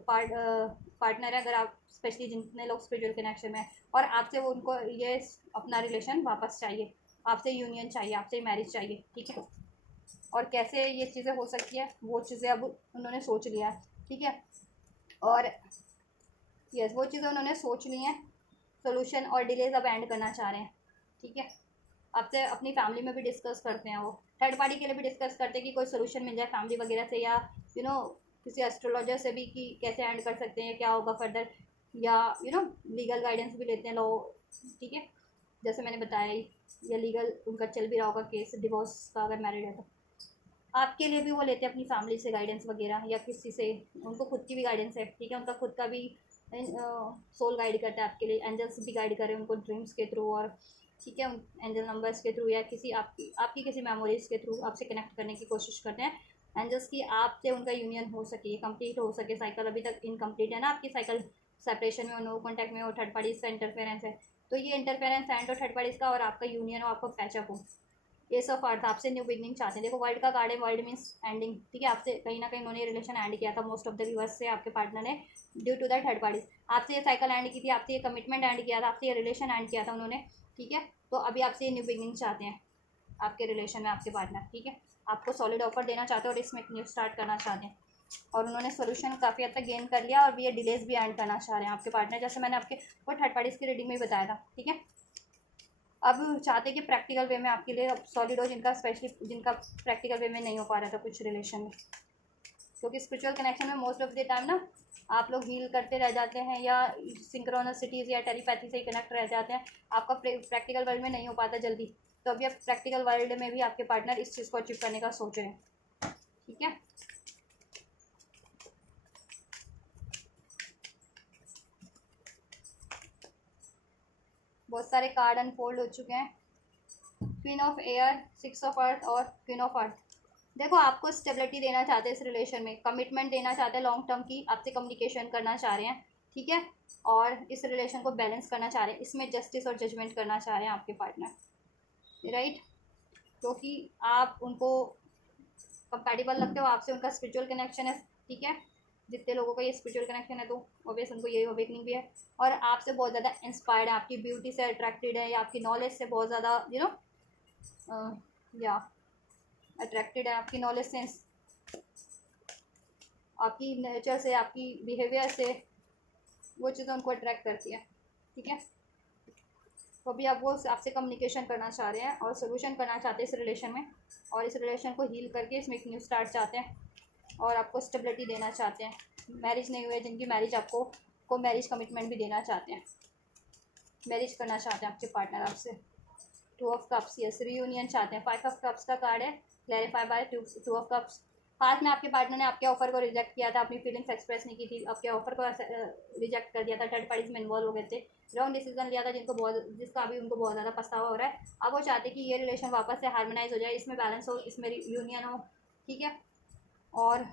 पार्टनर है, अगर आप स्पेशली जितने लोग स्पिरिचुअल कनेक्शन में हैं, और आपसे वो उनको ये अपना रिलेशन वापस चाहिए, आपसे यूनियन चाहिए, आपसे मैरिज चाहिए, ठीक है। और कैसे ये चीज़ें हो सकती है वो चीज़ें अब उन्होंने सोच लिया है, ठीक है। और यस, वो चीज़ें उन्होंने सोच ली हैं, सोल्यूशन और डिलेज अब एंड करना चाह रहे हैं, ठीक है। आपसे अपनी फैमिली में भी डिस्कस करते हैं, वो थर्ड पार्टी के लिए भी डिस्कस करते हैं कि कोई सोल्यूशन मिल जाए फैमिली वगैरह से, या किसी एस्ट्रोलॉजर से भी कि कैसे एंड कर सकते हैं, क्या होगा फर्दर, या लीगल गाइडेंस भी लेते हैं लोग, ठीक है। जैसे मैंने बताया, या लीगल उनका चल भी रहा होगा केस डिवोर्स का, अगर मैरिड है तो आपके लिए भी वो लेते हैं अपनी फैमिली से गाइडेंस वगैरह, या किसी से, उनको खुद की भी गाइडेंस है, ठीक है। उनका खुद का भी सोल गाइड करता है आपके लिए, एंजल्स भी गाइड कर रहे हैं उनको ड्रीम्स के थ्रू, और ठीक है एंजल नंबर्स के थ्रू, या किसी आपकी किसी मेमोरीज के थ्रू आपसे कनेक्ट करने की कोशिश करते हैं एंजल्स की, आपसे उनका यूनियन हो सके, कंप्लीट हो सके। साइकिल अभी तक इनकम्प्लीट है ना आपकी साइकिल, सेपरेशन में, नो कॉन्टैक्ट में, और थर्ड पार्टीज का इंटरफेरेंस है, तो ये इंटरफेरेंस एंड और थर्ड पार्टीज का, और आपका यूनियन हो, आपको पैचअप हो। एस ऑफ अर्थ, आपसे न्यू बिगनिंग चाहते हैं। देखो वर्ल्ड का कार्ड है, वर्ल्ड मीन्स एंडिंग, ठीक है। आपसे कहीं ना कहीं उन्होंने रिलेशन एंड किया था, मोस्ट ऑफ द व्यूअर्स से आपके पार्टनर ने, due to the third parties. आपसे ये साइकिल एंड की थी, आपसे ये कमिटमेंट एंड किया था, आपसे ये रिलेशन एंड किया था उन्होंने, ठीक है। तो अभी आपसे ये न्यू बिगनिंग चाहते हैं आपके रिलेशन में, आपके पार्टनर, ठीक है। आपको सॉलिड ऑफर देना चाहते हैं और इसमें न्यू स्टार्ट करना चाहते हैं, और उन्होंने सोल्यूशन काफ़ी हद तक गेन कर लिया, और भी ये डिलेज भी एंड करना चाह रहे हैं आपके पार्टनर, जैसे मैंने आपके वो थर्ड पार्टीज की रीडिंग में भी बताया था, ठीक है। अब चाहते कि प्रैक्टिकल वे में आपके लिए अब सॉलिड हो, जिनका प्रैक्टिकल वे में नहीं हो पा रहा था कुछ रिलेशन में, क्योंकि स्पिरिचुअल कनेक्शन में मोस्ट ऑफ द टाइम ना आप लोग हील करते रह जाते हैं, या सिंक्रोनसिटीज़ या टेलीपैथी से ही कनेक्ट रह जाते हैं, आपका प्रैक्टिकल वर्ल्ड में नहीं हो पाता जल्दी। तो अभी आप प्रैक्टिकल वर्ल्ड में भी आपके पार्टनर इस चीज़ को अचीव करने का सोच रहे हैं, ठीक है। बहुत सारे कार्ड अनफोल्ड हो चुके हैं, queen of air, 6 of earth और क्वीन ऑफ अर्थ। देखो आपको स्टेबिलिटी देना चाहते हैं इस रिलेशन में, कमिटमेंट देना चाहते हैं लॉन्ग टर्म की, आपसे कम्युनिकेशन करना चाह रहे हैं, ठीक है। और इस रिलेशन को बैलेंस करना चाह रहे हैं, इसमें जस्टिस और जजमेंट करना चाह रहे हैं आपके पार्टनर, राइट। क्योंकि आप उनको कंपैटिबल लगते हो, आपसे उनका स्पिरिचुअल कनेक्शन है, ठीक है। जितने लोगों का ये स्पिरिचुअल कनेक्शन है तो ऑब्वियस उनको ये अवेकनिंग भी है, और आपसे बहुत ज़्यादा इंस्पायर्ड है, आपकी ब्यूटी से अट्रैक्टेड है, या आपकी नॉलेज से बहुत ज़्यादा या अट्रैक्टेड है, आपकी नॉलेज से, आपकी नेचर से, आपकी बिहेवियर से, वो चीज़ें उनको अट्रैक्ट करती है, ठीक है। तो अभी आप वो आपसे कम्युनिकेशन करना चाह रहे हैं और सोल्यूशन करना चाहते हैं इस रिलेशन में, और इस रिलेशन को हील करके इसमें एक न्यू स्टार्ट चाहते हैं, और आपको स्टेबिलिटी देना चाहते हैं। मैरिज नहीं हुए जिनकी मैरिज को मैरिज कमिटमेंट भी देना चाहते हैं, मैरिज करना चाहते हैं आपके पार्टनर आपसे। 2 ऑफ कप्स, यस, रीयूनियन चाहते हैं। 5 ऑफ कप्स का कार्ड है, clarify by 2 of cups. Past में आपके पार्टनर ने आपके ऑफर को रिजेक्ट किया था, अपनी फीलिंग्स एक्सप्रेस नहीं की थी, आपके ऑफर को रिजेक्ट कर दिया था, थर्ड पार्टीज में इन्वॉल्व हो गए थे, रॉन्ग डिसीजन लिया था, जिसका अभी उनको बहुत ज़्यादा पछतावा हो रहा है। अब वो चाहते कि ये रिलेशन वापस से हार्मोनाइज हो जाए, इसमें बैलेंस हो, इसमें यूनियन हो, ठीक है, और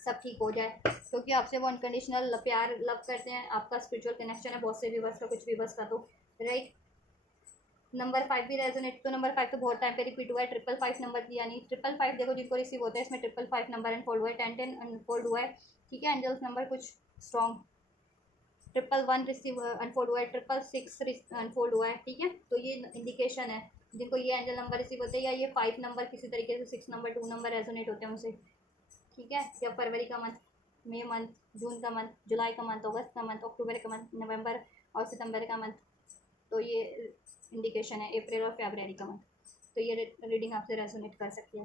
सब ठीक हो जाए, क्योंकि आपसे वो अनकंडीशनल प्यार लव करते हैं, आपका स्पिरिचुअल कनेक्शन है बहुत से व्यूवर्स का, कुछ व्यूवर्स का तो, राइट। नंबर 5 भी रेजोनेट, तो नंबर 5 तो बहुत टाइम पे रिपीट हुआ है। 555 नंबर की, यानी 555 देखो जिनको रिसीव होता है इसमें 555 नंबर अनफोल्ड हुआ है, 10 अनफोल्ड हुआ है, ठीक है। एंजल्स नंबर कुछ स्ट्रॉन्ग, 111 रिसीव अनफोल्ड हुआ है, 666 अनफोल्ड हुआ है, ठीक है। तो ये इंडिकेशन है जिनको ये एंजल नंबर रिसीव होते हैं, या ये 5 नंबर किसी तरीके से 6 नंबर 2 नंबर रेजोनेट होते हैं उनसे, ठीक है। या फरवरी का मंथ, मई मंथ, जून का मंथ, जुलाई का मंथ, अगस्त का मंथ, अक्टूबर का मंथ, नवंबर और सितंबर का मंथ, तो ये इंडिकेशन है। अप्रैल और फरवरी का मंथ, तो ये रीडिंग आपसे रेजोनेट कर सकती है।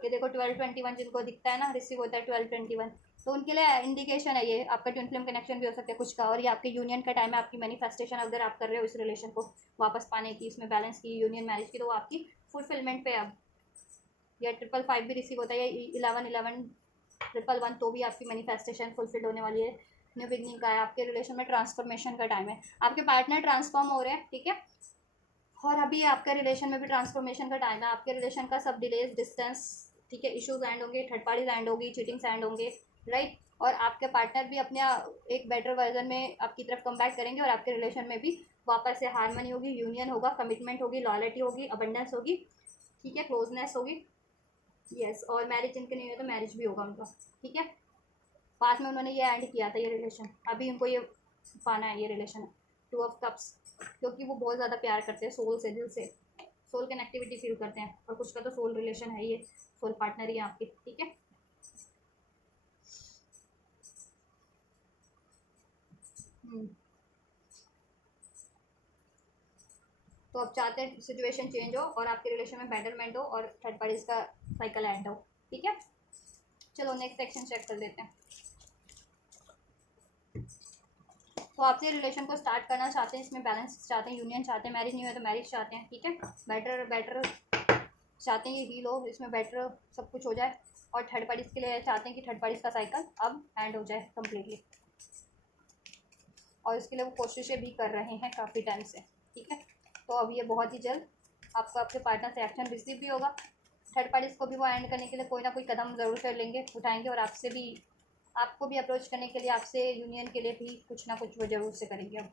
ये देखो 1221 जिनको दिखता है ना रिसीव होता है 1221, तो उनके लिए इंडिकेशन है ये। आपका ट्विन फ्लेम कनेक्शन भी हो सकता है कुछ का, और ये आपके यूनियन का टाइम है, आपकी मैनिफेस्टेशन अगर आप कर रहे हो इस रिलेशन को वापस पाने की, इसमें बैलेंस की, यूनियन मैरिज की, तो वो आपकी फुलफिलमेंट पे अब। या 555 भी रिसीव होता है, या 1111 111, तो भी आपकी मैनिफेस्टेशन फुलफिल होने वाली है। न्यू बिगनिंग का है, आपके रिलेशन में ट्रांसफॉर्मेशन का टाइम है, आपके पार्टनर ट्रांसफॉर्म हो रहे हैं, ठीक है। और अभी आपके रिलेशन में भी ट्रांसफॉर्मेशन का टाइम है। आपके रिलेशन का सब डिलेज, डिस्टेंस, ठीक है, इश्यूज एंड होंगे, थर्ड पार्टीज एंड होगी, चीटिंग्स एंड होंगे, राइट। और आपके पार्टनर भी अपने एक बेटर वर्जन में आपकी तरफ कम बैक करेंगे, और आपके रिलेशन में भी वापस से हारमनी होगी, यूनियन होगा, कमिटमेंट होगी, लॉयल्टी होगी, अबंडेंस होगी, ठीक है, क्लोजनेस होगी, यस। और मैरिज जिनके नहीं हुआ तो मैरिज भी होगा उनका, ठीक है। पास में उन्होंने ये एंड किया था ये रिलेशन, अभी उनको ये पाना है ये रिलेशन, 2 ऑफ कप्स, क्योंकि वो बहुत ज़्यादा प्यार करते हैं सोल से, दिल से, सोल कनेक्टिविटी फील करते हैं, और कुछ का तो सोल रिलेशन है, ये सोल पार्टनर ही है आपके, ठीक है। तो आप चाहते हैं सिचुएशन चेंज हो और आपके रिलेशन में बेटरमेंट हो और थर्ड पार्टीज का साइकिल एंड हो, ठीक है। चलो नेक्स्ट सेक्शन चेक कर लेते हैं। तो आपसे रिलेशन को स्टार्ट करना चाहते हैं, इसमें बैलेंस चाहते हैं, यूनियन चाहते हैं, मैरिज नहीं हो तो मैरिज चाहते हैं, ठीक है। बेटर बेटर चाहते हैं ये हील हो, इसमें बेटर सब कुछ हो जाए, और थर्ड पार्टीज के लिए चाहते हैं कि थर्ड पार्टीज का साइकिल अब एंड हो जाए कम्प्लीटली, और इसके लिए वो कोशिशें भी कर रहे हैं काफ़ी टाइम से, ठीक है। तो अब ये बहुत ही जल्द आपको आपके पार्टनर से एक्शन रिसीव भी होगा। थर्ड पार्टीज को भी वो एंड करने के लिए कोई ना कोई कदम ज़रूर कर लेंगे, उठाएंगे, और आपसे भी, आपको भी अप्रोच करने के लिए, आपसे यूनियन के लिए भी कुछ ना कुछ वो ज़रूर से करेंगे अब,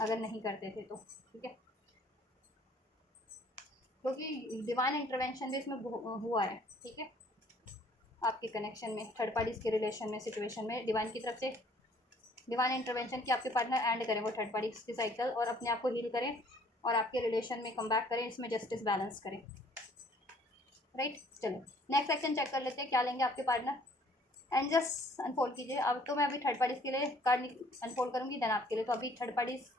अगर नहीं करते थे तो, ठीक है। क्योंकि डिवाइन इंटरवेंशन भी इसमें हुआ है, ठीक है। आपके कनेक्शन में, थर्ड पार्टीज के रिलेशन में, सिचुएशन में डिवाइन की तरफ से डिवाइन इंटरवेंशन कि आपके पार्टनर एंड करें वो थर्ड पार्टीज की साइकिल, और अपने आप को हील करें, और आपके रिलेशन में कम बैक करें, इसमें जस्टिस बैलेंस करें, राइट। चलो नेक्स्ट सेक्शन चेक कर लेते हैं, क्या लेंगे आपके पार्टनर। एंजल्स अनफोल्ड कीजिए। अब तो मैं अभी थर्ड पार्टीज के लिए कार्ड अनफोल्ड करूँगी, देन आपके लिए। तो अभी थर्ड पार्टीज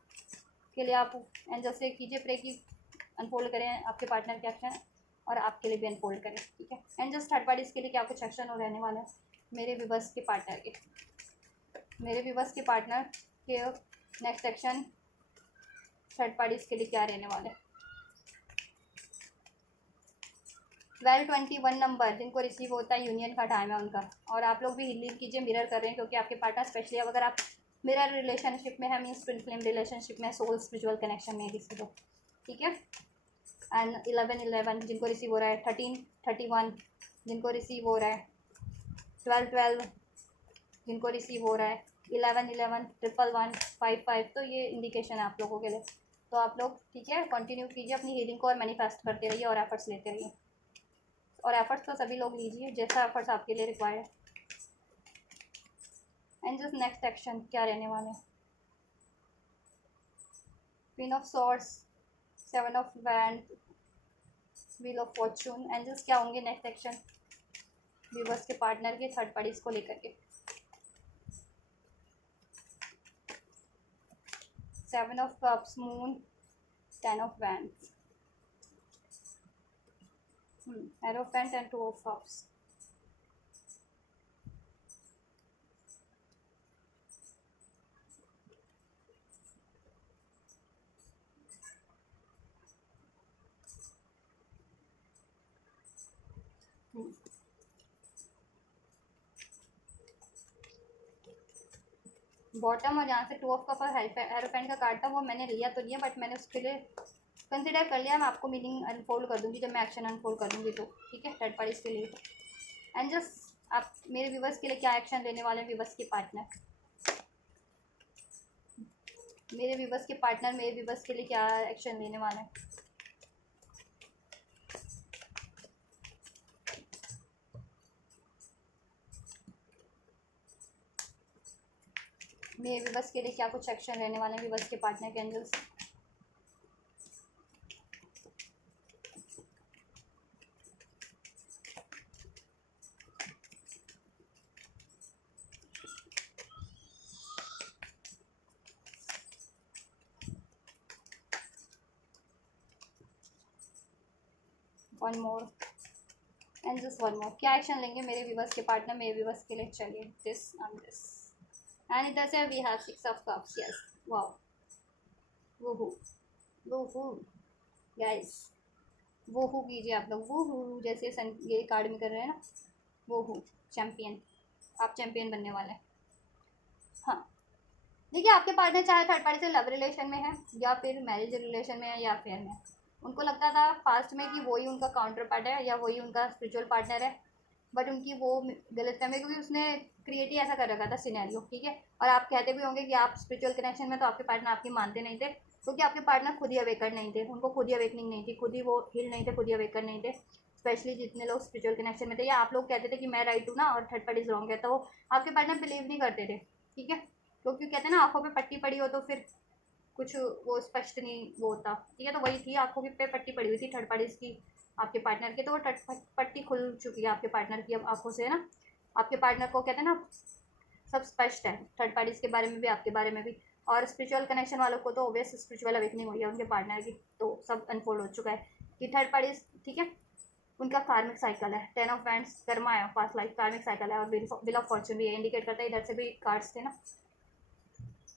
के लिए आप एंजल से कीजिए प्रे की अनफोल्ड करें आपके पार्टनर के एक्शन, और आपके लिए भी अनफोल्ड करें, ठीक है। एंजल्स थर्ड पार्टीज के लिए क्या कुछ एक्शन हो रहने वाला है मेरे विवर्स के पार्टनर के, मेरे विवर्स के पार्टनर के नेक्स्ट एक्शन थर्ड पार्टीज के लिए क्या रहने वाले। 1221 नंबर जिनको रिसीव होता है यूनियन का टाइम है उनका, और आप लोग भी लीव कीजिए, मिरर कर रहे हैं, क्योंकि आपके पार्टनर स्पेशली अब अगर आप मिरर रिलेशनशिप में है, मीन्स ट्विन फ्लेम रिलेशनशिप में, सोल स्पिरिचुअल कनेक्शन में किसी को, ठीक है। एंड 1111 जिनको रिसीव हो रहा है, 1331 जिनको रिसीव हो रहा है, 1212 जिनको रिसीव हो रहा है, 1111 111 55, तो ये इंडिकेशन है आप लोगों के लिए। तो आप लोग, ठीक है, कंटिन्यू कीजिए अपनी हीलिंग को, और मैनिफेस्ट करते रहिए, और एफर्ट्स लेते रहिए, और एफर्ट्स तो सभी लोग लीजिए जैसा एफर्ट्स आपके लिए रिक्वायर्ड है। एंड जस्ट नेक्स्ट एक्शन क्या रहने वाले हैं। Queen of swords, 7 of wand, wheel of fortune. And just क्या होंगे नेक्स्ट एक्शन व्यूवर्स के पार्टनर के थर्ड पार्टीज को लेकर के। 7 of cups, moon, 10 of wands, hierophant and 2 of cups. Bottom, और जहाँ से 2 ऑफ कप और एरोफेंट का कार्ड था वो मैंने लिया तो लिया, बट मैंने उसके लिए कंसिडर कर लिया। मैं आपको मीनिंग अनफोल्ड कर दूँगी जब मैं एक्शन अनफोल्ड कर दूँगी, तो ठीक है थर्ड पार्टीज के लिए। एंड जस्ट आप मेरे व्यूवर्स के लिए क्या एक्शन लेने वाले हैं, व्यूवर्स के पार्टनर, मेरे व्यूवर्स के पार्टनर मेरे व्यूवर्स के लिए क्या एक्शन लेने वाले हैं। मेरे विवश के लिए क्या कुछ एक्शन रहने वाले हैं विवश के पार्टनर के angels. One more and just one more, क्या एक्शन लेंगे मेरे विवश के पार्टनर मेरे विवश के लिए। चलिए दिस एंड दिस एंड इधर से we have 6 of cups. Yes wow, woohoo guys, woohoo कीजिए आप लोग, वूहू जैसे ये कार्ड में कर रहे हैं ना, वूहू चैम्पियन, आप चैम्पियन बनने वाले हैं। हाँ देखिए, आपके पार्टनर चाहे थर्ड पार्टी से लव रिलेशन में है या फिर मैरिज रिलेशन में है या अफेयर में है, उनको लगता था पास्ट में कि वही उनका काउंटर पार्ट है या वही उनका स्पिरिचुअल पार्टनर है, बट उनकी वो गलतफहमी, क्योंकि उसने क्रिएट ही ऐसा कर रखा था सिनेरियो, ठीक है। और आप कहते भी होंगे कि आप स्पिरिचुअल कनेक्शन में, तो आपके पार्टनर आपकी मानते नहीं थे, क्योंकि आपके पार्टनर खुद ही अवेकर नहीं थे, उनको खुद ही अवेकनिंग नहीं थी, खुद ही वो हील नहीं थे, खुद ही अवेकर नहीं थे। स्पेशली जितने लोग स्पिरिचुअल कनेक्शन में थे, या आप लोग कहते थे कि मैं राइट हूँ ना और थर्ड पार्टी रॉन्ग है, तो वो आपके पार्टनर बिलीव नहीं करते थे, ठीक है। क्योंकि कहते हैं ना, आंखों पे पट्टी पड़ी हो तो फिर कुछ वो स्पष्ट नहीं वो होता, ठीक है। तो वही थी, आंखों पे पट्टी पड़ी हुई थी थर्ड पार्टीज की आपके पार्टनर के, तो वो पट्टी खुल चुकी है आपके पार्टनर की अब आंखों से, है ना। आपके पार्टनर को कहते हैं ना सब स्पष्ट है, थर्ड पार्टीज के बारे में भी आपके बारे में भी। और स्पिरिचुअल कनेक्शन वालों को तो ऑब्वियस स्पिरिचुअल अवेकनिंग हुई है उनके पार्टनर की, तो सब अनफोल्ड हो चुका है कि थर्ड पार्टीज, ठीक है, उनका कार्मिक साइकिल है। 10 ऑफ वैंड्स कर्मा है, पास्ट लाइफ कार्मिक साइकिल है, और व्हील ऑफ फॉर्चून भी इंडिकेट करता है। इधर से भी कार्ड्स थे ना,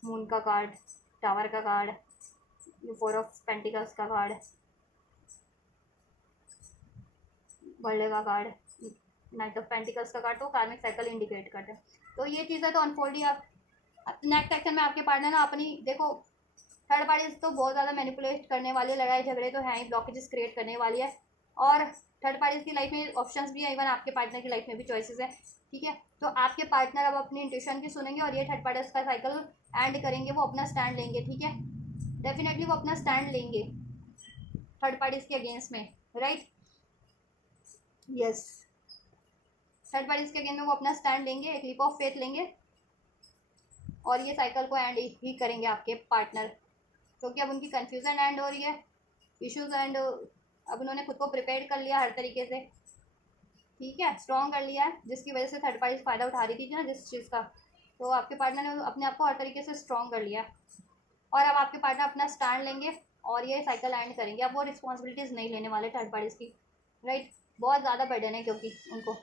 मून का कार्ड, टावर का कार्ड, 4 ऑफ पेंटिकल्स का कार्ड, वर्ल्ड का कार्ड, नाइट ऑफ पेंटिकल्स का कार्ड, तो कार्मिक साइकिल इंडिकेट करते हैं। तो ये चीज़ें तो अनफोल्ड ही आप नेक्स्ट सेक्शन में आपके पार्टनर ना अपनी, देखो थर्ड पार्टी तो बहुत ज़्यादा मैनिपुलेट करने वाली है, लड़ाई झगड़े तो हैं ही, ब्लॉकेजेस क्रिएट करने वाली है, और थर्ड पार्टीज की लाइफ में ऑप्शंस भी है, इवन आपके पार्टनर की लाइफ में भी चॉइसेस है, ठीक है। तो आपके पार्टनर अब अपनी इंट्यूशन की सुनेंगे और ये थर्ड पार्टीज का साइकिल एंड करेंगे, वो अपना स्टैंड लेंगे, ठीक है। डेफिनेटली वो अपना स्टैंड लेंगे थर्ड पार्टीज के अगेंस्ट में, राइट, यस। थर्ड पार्टीज के अगेंस्ट में वो अपना स्टैंड लेंगे, एक लीप ऑफ फेथ लेंगे, और ये साइकिल को एंड ही करेंगे आपके पार्टनर, क्योंकि अब उनकी कन्फ्यूजन एंड हो रही है, इश्यूज एंड अब उन्होंने खुद को प्रिपेयर कर लिया हर तरीके से, ठीक है, स्ट्रॉन्ग कर लिया है, जिसकी वजह से थर्ड पार्टी फ़ायदा उठा रही थी ना जिस चीज़ का, तो आपके पार्टनर ने अपने आप को हर तरीके से स्ट्रॉन्ग कर लिया, और अब आपके पार्टनर अपना स्टैंड लेंगे और ये साइकिल एंड करेंगे। अब वो रिस्पॉन्सिबिलिटीज़ नहीं लेने वाले थर्ड पार्टीज़ की, राइट, बहुत ज़्यादा बर्डन है क्योंकि उनको,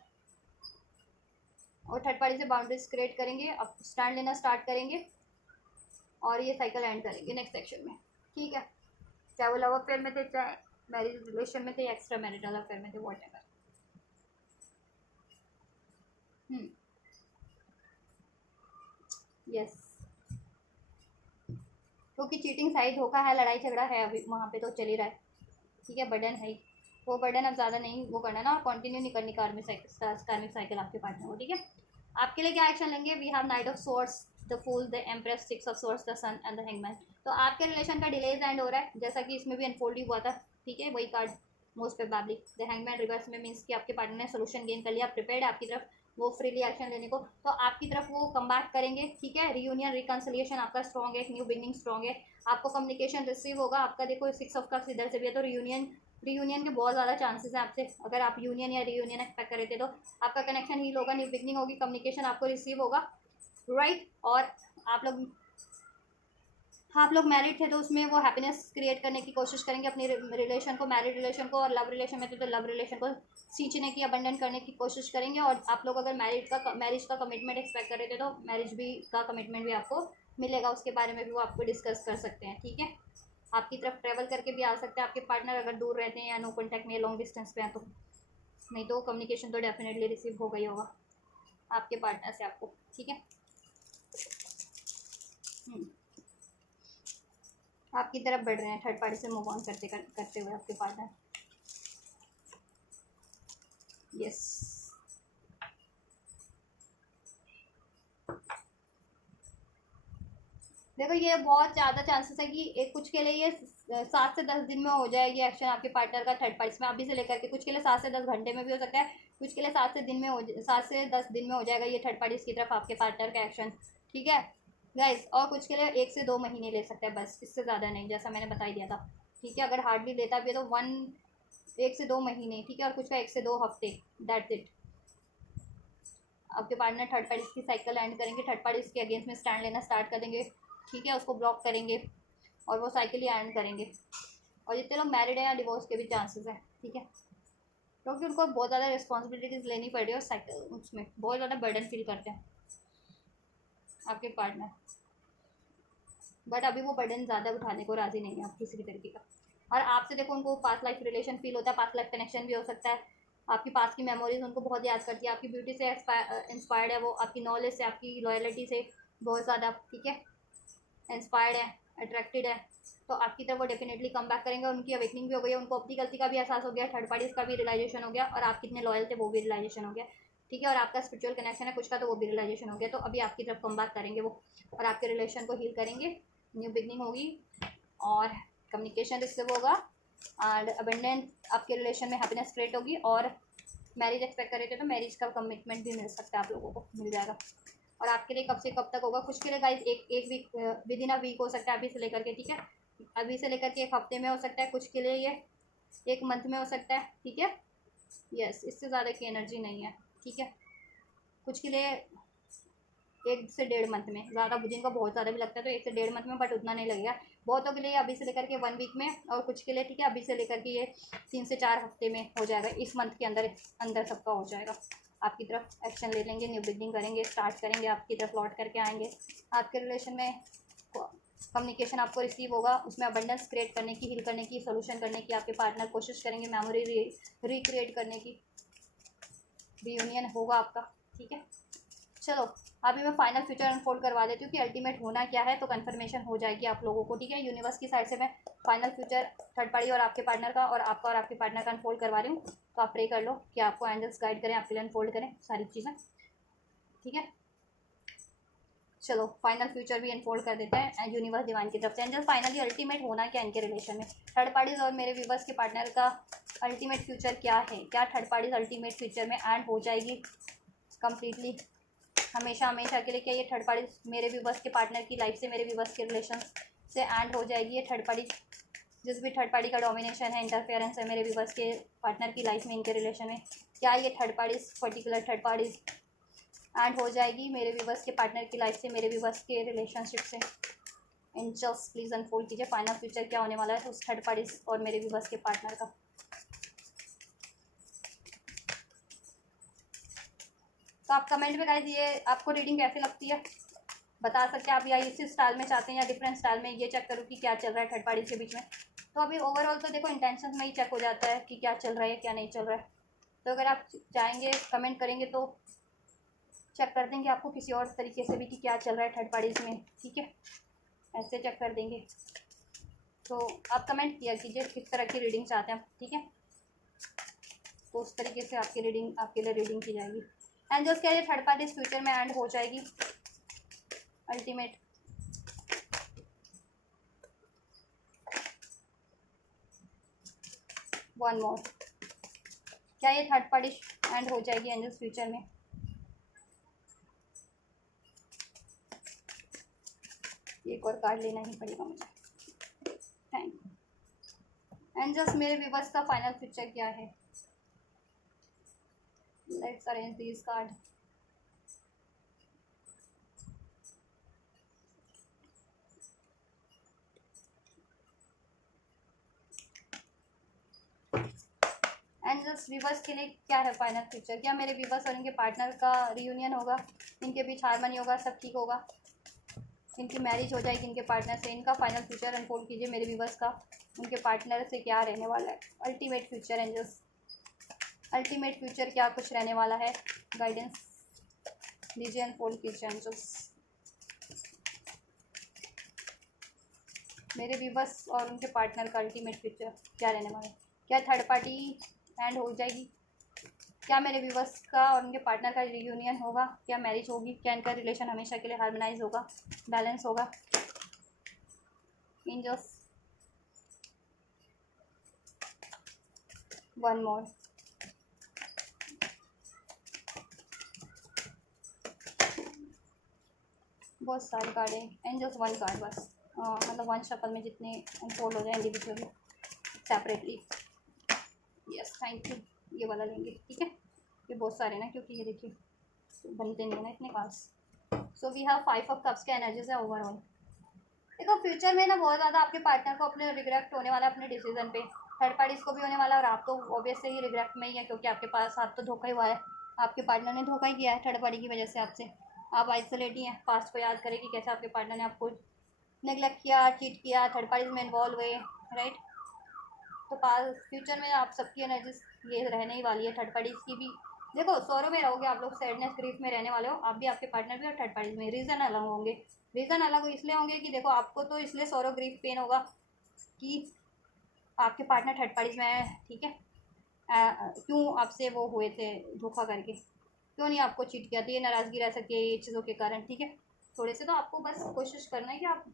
और थर्ड पार्टी से बाउंड्रीज क्रिएट करेंगे, अब स्टैंड लेना स्टार्ट करेंगे और ये साइकिल एंड करेंगे नेक्स्ट सेक्शन में, ठीक है। चाहे वो लव अफेयर में थे, चाहे मैरिज रिलेशन में थे, एक्स्ट्रा मैरिटल अफेयर में थे, वॉट एवर। यस, क्योंकि चीटिंग है, धोखा है, लड़ाई झगड़ा है, अभी वहाँ पे तो चल ही रहा है, ठीक है। बर्डन है, वो बर्डन अब ज़्यादा नहीं वो करना ना, और कंटिन्यू नहीं करनी कार्मिक साइकिल आपके पार्टनर को, ठीक है। आपके लिए क्या एक्शन लेंगे, we have knight of swords, the fool, the empress, 6 of swords, the sun and the hangman. तो आपके रिलेशन का डिलेज एंड हो रहा है, जैसा कि इसमें भी अनफोल्ड ही हुआ था, ठीक है, वही card most probably. The hangman reverse में मीन्स कि आपके पार्टनर ने सोल्यूशन गेन कर लिया, प्रिपेयर्ड आपकी तरफ वो फ्रीली एक्शन लेने को, तो आपकी तरफ वो कम बैक करेंगे, ठीक है। रियूनियन रिकन्सिलिएशन आपका स्ट्रॉग है, एक न्यू बिगनिंग स्ट्रॉग है, आपको कम्युनिकेशन रिसीव होगा आपका। देखो 6 ऑफ कप्स इधर से भी है, तो रियूनियन के बहुत ज़्यादा चांसेस हैं आपसे, अगर आप यूनियन या रियूनियन एक्सपेक्ट कर रहे थे, तो आपका कनेक्शन हील होगा, न्यू बिगनिंग होगी, कम्युनिकेशन आपको रिसीव होगा, राइट। और आप लोग मैरिड थे तो उसमें वो हैप्पीनेस क्रिएट करने की कोशिश करेंगे अपनी रिलेशन को, मैरिड रिलेशन को, और लव रिलेशन में थे तो लव रिलेशन को सींचने की, अबंडन करने की कोशिश करेंगे। और आप लोग अगर मैरिज का कमिटमेंट एक्सपेक्ट कर रहे थे, तो मैरिज भी का कमिटमेंट भी आपको मिलेगा, उसके बारे में भी वो आपको डिस्कस कर सकते हैं, ठीक है। आपकी तरफ ट्रैवल करके भी आ सकते हैं आपके पार्टनर, अगर दूर रहते हैं या नो कॉन्टैक्ट में, लॉन्ग डिस्टेंस पे हैं तो, नहीं तो कम्युनिकेशन तो डेफिनेटली रिसीव हो गई होगा आपके पार्टनर से आपको, ठीक है। आपकी तरफ बढ़ रहे हैं थर्ड पार्टी से मूव ऑन करते हुए आपके पार्टनर, यस। देखो ये बहुत ज़्यादा चांसेस है कि एक कुछ के लिए ये 7 से 10 दिन में हो जाएगी एक्शन आपके पार्टनर का थर्ड पार्टी में, अभी से लेकर के कुछ के लिए 7 से 10 घंटे में भी हो सकता है, कुछ के लिए 7 से 10 दिन में हो जाएगा ये थर्ड पार्टी की तरफ आपके पार्टनर का एक्शन, ठीक है। गाइस और कुछ के लिए 1 से 2 महीने ले सकते हैं बस, इससे ज़्यादा नहीं, जैसा मैंने बता ही दिया था। ठीक है, अगर हार्डली लेता भी है तो 1 से 2 महीने, ठीक है, और कुछ का 1 से 2 हफ्ते, दैट्स इट। आपके पार्टनर थर्ड पार्टी की साइकिल एंड करेंगे, थर्ड पार्टी के अगेंस्ट में स्टैंड लेना स्टार्ट कर देंगे, ठीक है, उसको ब्लॉक करेंगे और वो साइकिल ही एंड करेंगे। और जितने लोग मैरिड हैं या डिवोर्स के भी चांसेस हैं, ठीक है, क्योंकि उनको बहुत ज़्यादा रिस्पॉन्सिबिलिटीज़ लेनी पड़ रही है और साइकिल उसमें बहुत ज़्यादा बर्डन फील करते हैं आपके पार्टनर, बट अभी वो बर्डन ज़्यादा उठाने को राज़ी नहीं है आप किसी भी तरीके का। और आपसे देखो उनको पास्ट लाइफ रिलेशन फील होता है, पास्ट लाइफ कनेक्शन भी हो सकता है, आपकी पास की मेमोरीज उनको बहुत याद करती है, आपकी ब्यूटी से इंस्पायर्ड है वो, आपकी नॉलेज से, आपकी लॉयल्टी से बहुत ज़्यादा, ठीक है, इंस्पायर्ड है, अट्रैक्टेड है। तो आपकी तरफ वो डेफिनेटली कम बैक करेंगे और उनकी अवेकनिंग भी हो गई है, उनको अपनी गलती का भी एहसास हो गया, थर्ड पार्टीज का भी रियलाइजेशन हो गया, और आप कितने लॉयल थे वो भी रियलाइजेशन हो गया, ठीक है, और आपका स्पिरिचुअल कनेक्शन है कुछ का तो वो भी रियलाइजेशन हो गया। तो अभी आपकी तरफ कम बैक करेंगे वो और आपके रिलेशन को हील करेंगे, न्यू बिगनिंग होगी और कम्युनिकेशन रिसीव होगा एंड अबेंडेंट आपके रिलेशन में हैप्पीनेस क्रिएट होगी। और मैरिज एक्सपेक्ट कर रहे थे तो मैरिज का कमिटमेंट भी मिल सकता है, आप लोगों को मिल जाएगा। और आपके लिए कब से कब तक होगा, कुछ के लिए गाइस एक week, within a week हो सकता है अभी से लेकर के, ठीक है, अभी से लेकर के 1 हफ्ते में हो सकता है, कुछ के लिए ये 1 मंथ में हो सकता है, ठीक है, यस, इससे ज़्यादा की एनर्जी नहीं है, ठीक है, कुछ के लिए 1 से 1.5 मंथ में, ज़्यादा जिनको बहुत ज़्यादा भी लगता है तो 1 से 1.5 मंथ में, बट उतना नहीं लगेगा। बहुतों के लिए अभी से लेकर के 1 वीक में, और कुछ के लिए ठीक है अभी से लेकर के ये 3 से 4 हफ्ते में हो जाएगा, इस मंथ के अंदर अंदर सबका हो जाएगा। आपकी तरफ एक्शन ले लेंगे, न्यू बिगनिंग करेंगे, स्टार्ट करेंगे, आपकी तरफ लौट करके आएंगे। आपके रिलेशन में कम्युनिकेशन आपको रिसीव होगा, उसमें अबंडेंस क्रिएट करने की, हील करने की, सोल्यूशन करने की आपके पार्टनर कोशिश करेंगे, मेमोरी रिक्रिएट करने की, रीयूनियन होगा आपका, ठीक है। चलो अभी मैं फाइनल फ्यूचर अनफोल्ड करवा देती हूँ कि अल्टीमेट होना क्या है, तो कंफर्मेशन हो जाएगी आप लोगों को, ठीक है। यूनिवर्स की साइड से मैं फाइनल फ्यूचर थर्ड पार्टी और आपके पार्टनर का और आपका और आपके पार्टनर का अनफोल्ड करवा रही हूँ। तो आप प्रे कर लो कि आपको एंजल्स गाइड करें, आपके लिए अनफोल्ड करें सारी चीज़ें, ठीक है। चलो फाइनल फ्यूचर भी अनफोल्ड कर देते हैं यूनिवर्स डिवाइन की तरफ से। एंजल फाइनली अल्टीमेट होना क्या इनके रिलेशन में, थर्ड पार्टीज और मेरे व्यूवर्स के पार्टनर का अल्टीमेट फ्यूचर क्या है, क्या थर्ड पार्टीज अल्टीमेट फ्यूचर में एंड हो जाएगी कम्प्लीटली हमेशा हमेशा के लिए, क्या ये थर्ड पार्टी मेरे व्यूवर्स के पार्टनर की लाइफ से, मेरे व्यूवर्स के रिलेशन से एंड हो जाएगी ये थर्ड पार्टी, जिस भी थर्ड पार्टी का डोमिनेशन है, इंटरफेरेंस है मेरे व्यूवर्स के पार्टनर की लाइफ में, इनके रिलेशन में, क्या ये third parties particular third parties and हो जाएगी मेरे व्यूवर्स के पार्टनर की लाइफ से, मेरे व्यूवर्स के रिलेशनशिप से। एंजल्स प्लीज़ अनफोल्ड कीजिए फाइनल फ्यूचर क्या होने वाला है उस थर्ड पार्टीज और मेरे व्यूवर्स के पार्टनर का। तो आप कमेंट में गाइस ये आपको रीडिंग कैसी लगती है बता सकते हैं आप, या इसी स्टाइल में चाहते हैं या डिफरेंट स्टाइल में, ये चेक करो कि क्या चल रहा है थर्ड पार्टी के बीच में। तो अभी ओवरऑल तो देखो इंटेंशन में ही चेक हो जाता है कि क्या चल रहा है क्या नहीं चल रहा है। तो अगर आप चाहेंगे कमेंट करेंगे तो चेक कर देंगे आपको किसी और तरीके से भी कि क्या चल रहा है थर्ड पार्टीज में, ठीक है, ऐसे चेक कर देंगे। तो आप कमेंट किया कीजिए किस तरह की रीडिंग चाहते हैं, ठीक है, तो उस तरीके से आपकी रीडिंग आपके लिए रीडिंग की जाएगी। एंजल्स कह रहे थर्ड पार्टीज फ्यूचर में एंड हो जाएगी अल्टीमेट। वन मोर, क्या ये थर्ड पार्टी एंड हो जाएगी एंजल्स फ्यूचर में। एक और कार्ड लेना ही पड़ेगा मुझे, थैंक यू। एंजल्स मेरे व्यूवर्स का फाइनल फ्यूचर क्या है, let's arrange this card. Angels viewers के लिए क्या है फाइनल फ्यूचर, क्या मेरे व्यूवर्स और इनके पार्टनर का रियूनियन होगा, इनके बीच हार्मनी होगा, सब ठीक होगा, इनकी मैरिज हो जाएगी इनके पार्टनर से। इनका फाइनल फ्यूचर अनफोल्ड कीजिए मेरे व्यूवर्स का, उनके पार्टनर से क्या रहने वाला है ultimate future. Angels ultimate future क्या कुछ रहने वाला है, गाइडेंस दीजिए, अनफोल्ड कीजिए एंजल्स। मेरे व्यूवर्स और उनके पार्टनर का अल्टीमेट फ्यूचर क्या रहने वाला है, क्या थर्ड पार्टी एंड हो जाएगी, क्या मेरे व्यूवर्स का और उनके पार्टनर का रियूनियन होगा, क्या मैरिज होगी, क्या इनका रिलेशन हमेशा के लिए हार्मोनाइज होगा, बैलेंस होगा। एंजल्स वन मोर, बहुत सारे कार्ड है, एंजल्स वन कार्ड बस, मतलब वन शफल में जितने अनफोल्ड हो जाए individually separately. Yes thank you, ये वाला लेंगे ठीक है। ये बहुत सारे ना क्योंकि ये देखिए बनते नहीं है ना इतने cards. So we have 5 of cups के एनर्जीज है ओवरऑल। देखो फ्यूचर में ना बहुत ज़्यादा आपके पार्टनर को अपने रिग्रेक्ट होने वाला अपने डिसीजन पे, थर्ड पार्टीज को भी होने वाला, और आप तो ऑब्वियसली ही रिग्रेक्ट में ही है क्योंकि आपके पास आप तो धोखा ही हुआ है, आपके पार्टनर ने धोखा ही किया है थर्ड पार्टी की वजह से आपसे। आप आइसोलेट ही हैं, पास्ट को याद करें कि कैसे आपके पार्टनर ने आपको नेगलेक्ट किया, चीट किया, थर्ड पार्टीज में इन्वॉल्व हुए, राइट। तो पास फ्यूचर में आप सबकी एनर्जीज ये रहने ही वाली है, थर्ड पार्टीज की भी। देखो सौरों में रहोगे आप लोग, सैडनेस ग्रीफ में रहने वाले हो आप भी, आपके पार्टनर भी, और थर्ड पार्टीज में रीज़न अलग होंगे। रीज़न अलग इसलिए होंगे कि देखो आपको तो इसलिए सौरो ग्रीफ पेन होगा कि आपके पार्टनर थर्ड पार्टीज में है, ठीक है। क्यों आपसे वो हुए थे धोखा करके, क्यों नहीं आपको चीट किया, तो ये नाराज़गी रह सकती है ये चीज़ों के कारण, ठीक है। थोड़े से तो आपको बस कोशिश करना है कि आप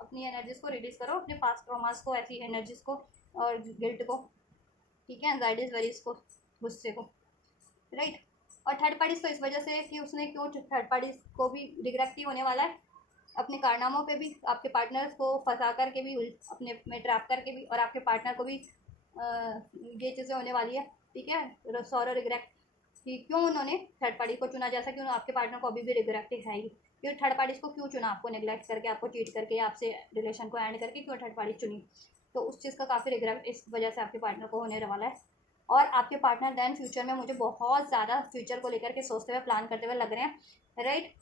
अपनी एनर्जीज़ को रिलीज़ करो, अपने पास्ट ट्रॉमास को, ऐसी एनर्जीज़ को और गिल्ट को, ठीक है, एंजाइटीज वरीज को, गुस्से को, राइट। और थर्ड पार्टीज तो इस वजह से कि उसने क्यों, थर्ड पार्टीज को भी रिग्रेक्ट ही होने वाला है अपने कारनामों पे भी, आपके पार्टनर को फंसा करके भी, अपने में ट्रैप करके भी, और आपके पार्टनर को भी ये चीज़ें होने वाली है, ठीक है। सॉरो रिग्रेक्ट कि क्यों उन्होंने थर्ड पार्टी को चुना, जैसा कि आपके पार्टनर को अभी भी रिग्रेक्ट है ही, क्यों थर्ड पार्टीज को क्यों चुना, आपको नेग्लेक्ट करके, आपको चीट करके, आपसे रिलेशन को एंड करके क्यों थर्ड पार्टी चुनी। तो उस चीज़ का काफ़ी रिग्रेट इस वजह से आपके पार्टनर को होने वाला है। और आपके पार्टनर दैन फ्यूचर में मुझे बहुत ज़्यादा फ्यूचर को लेकर के सोचते हुए, प्लान करते हुए लग रहे हैं, राइट।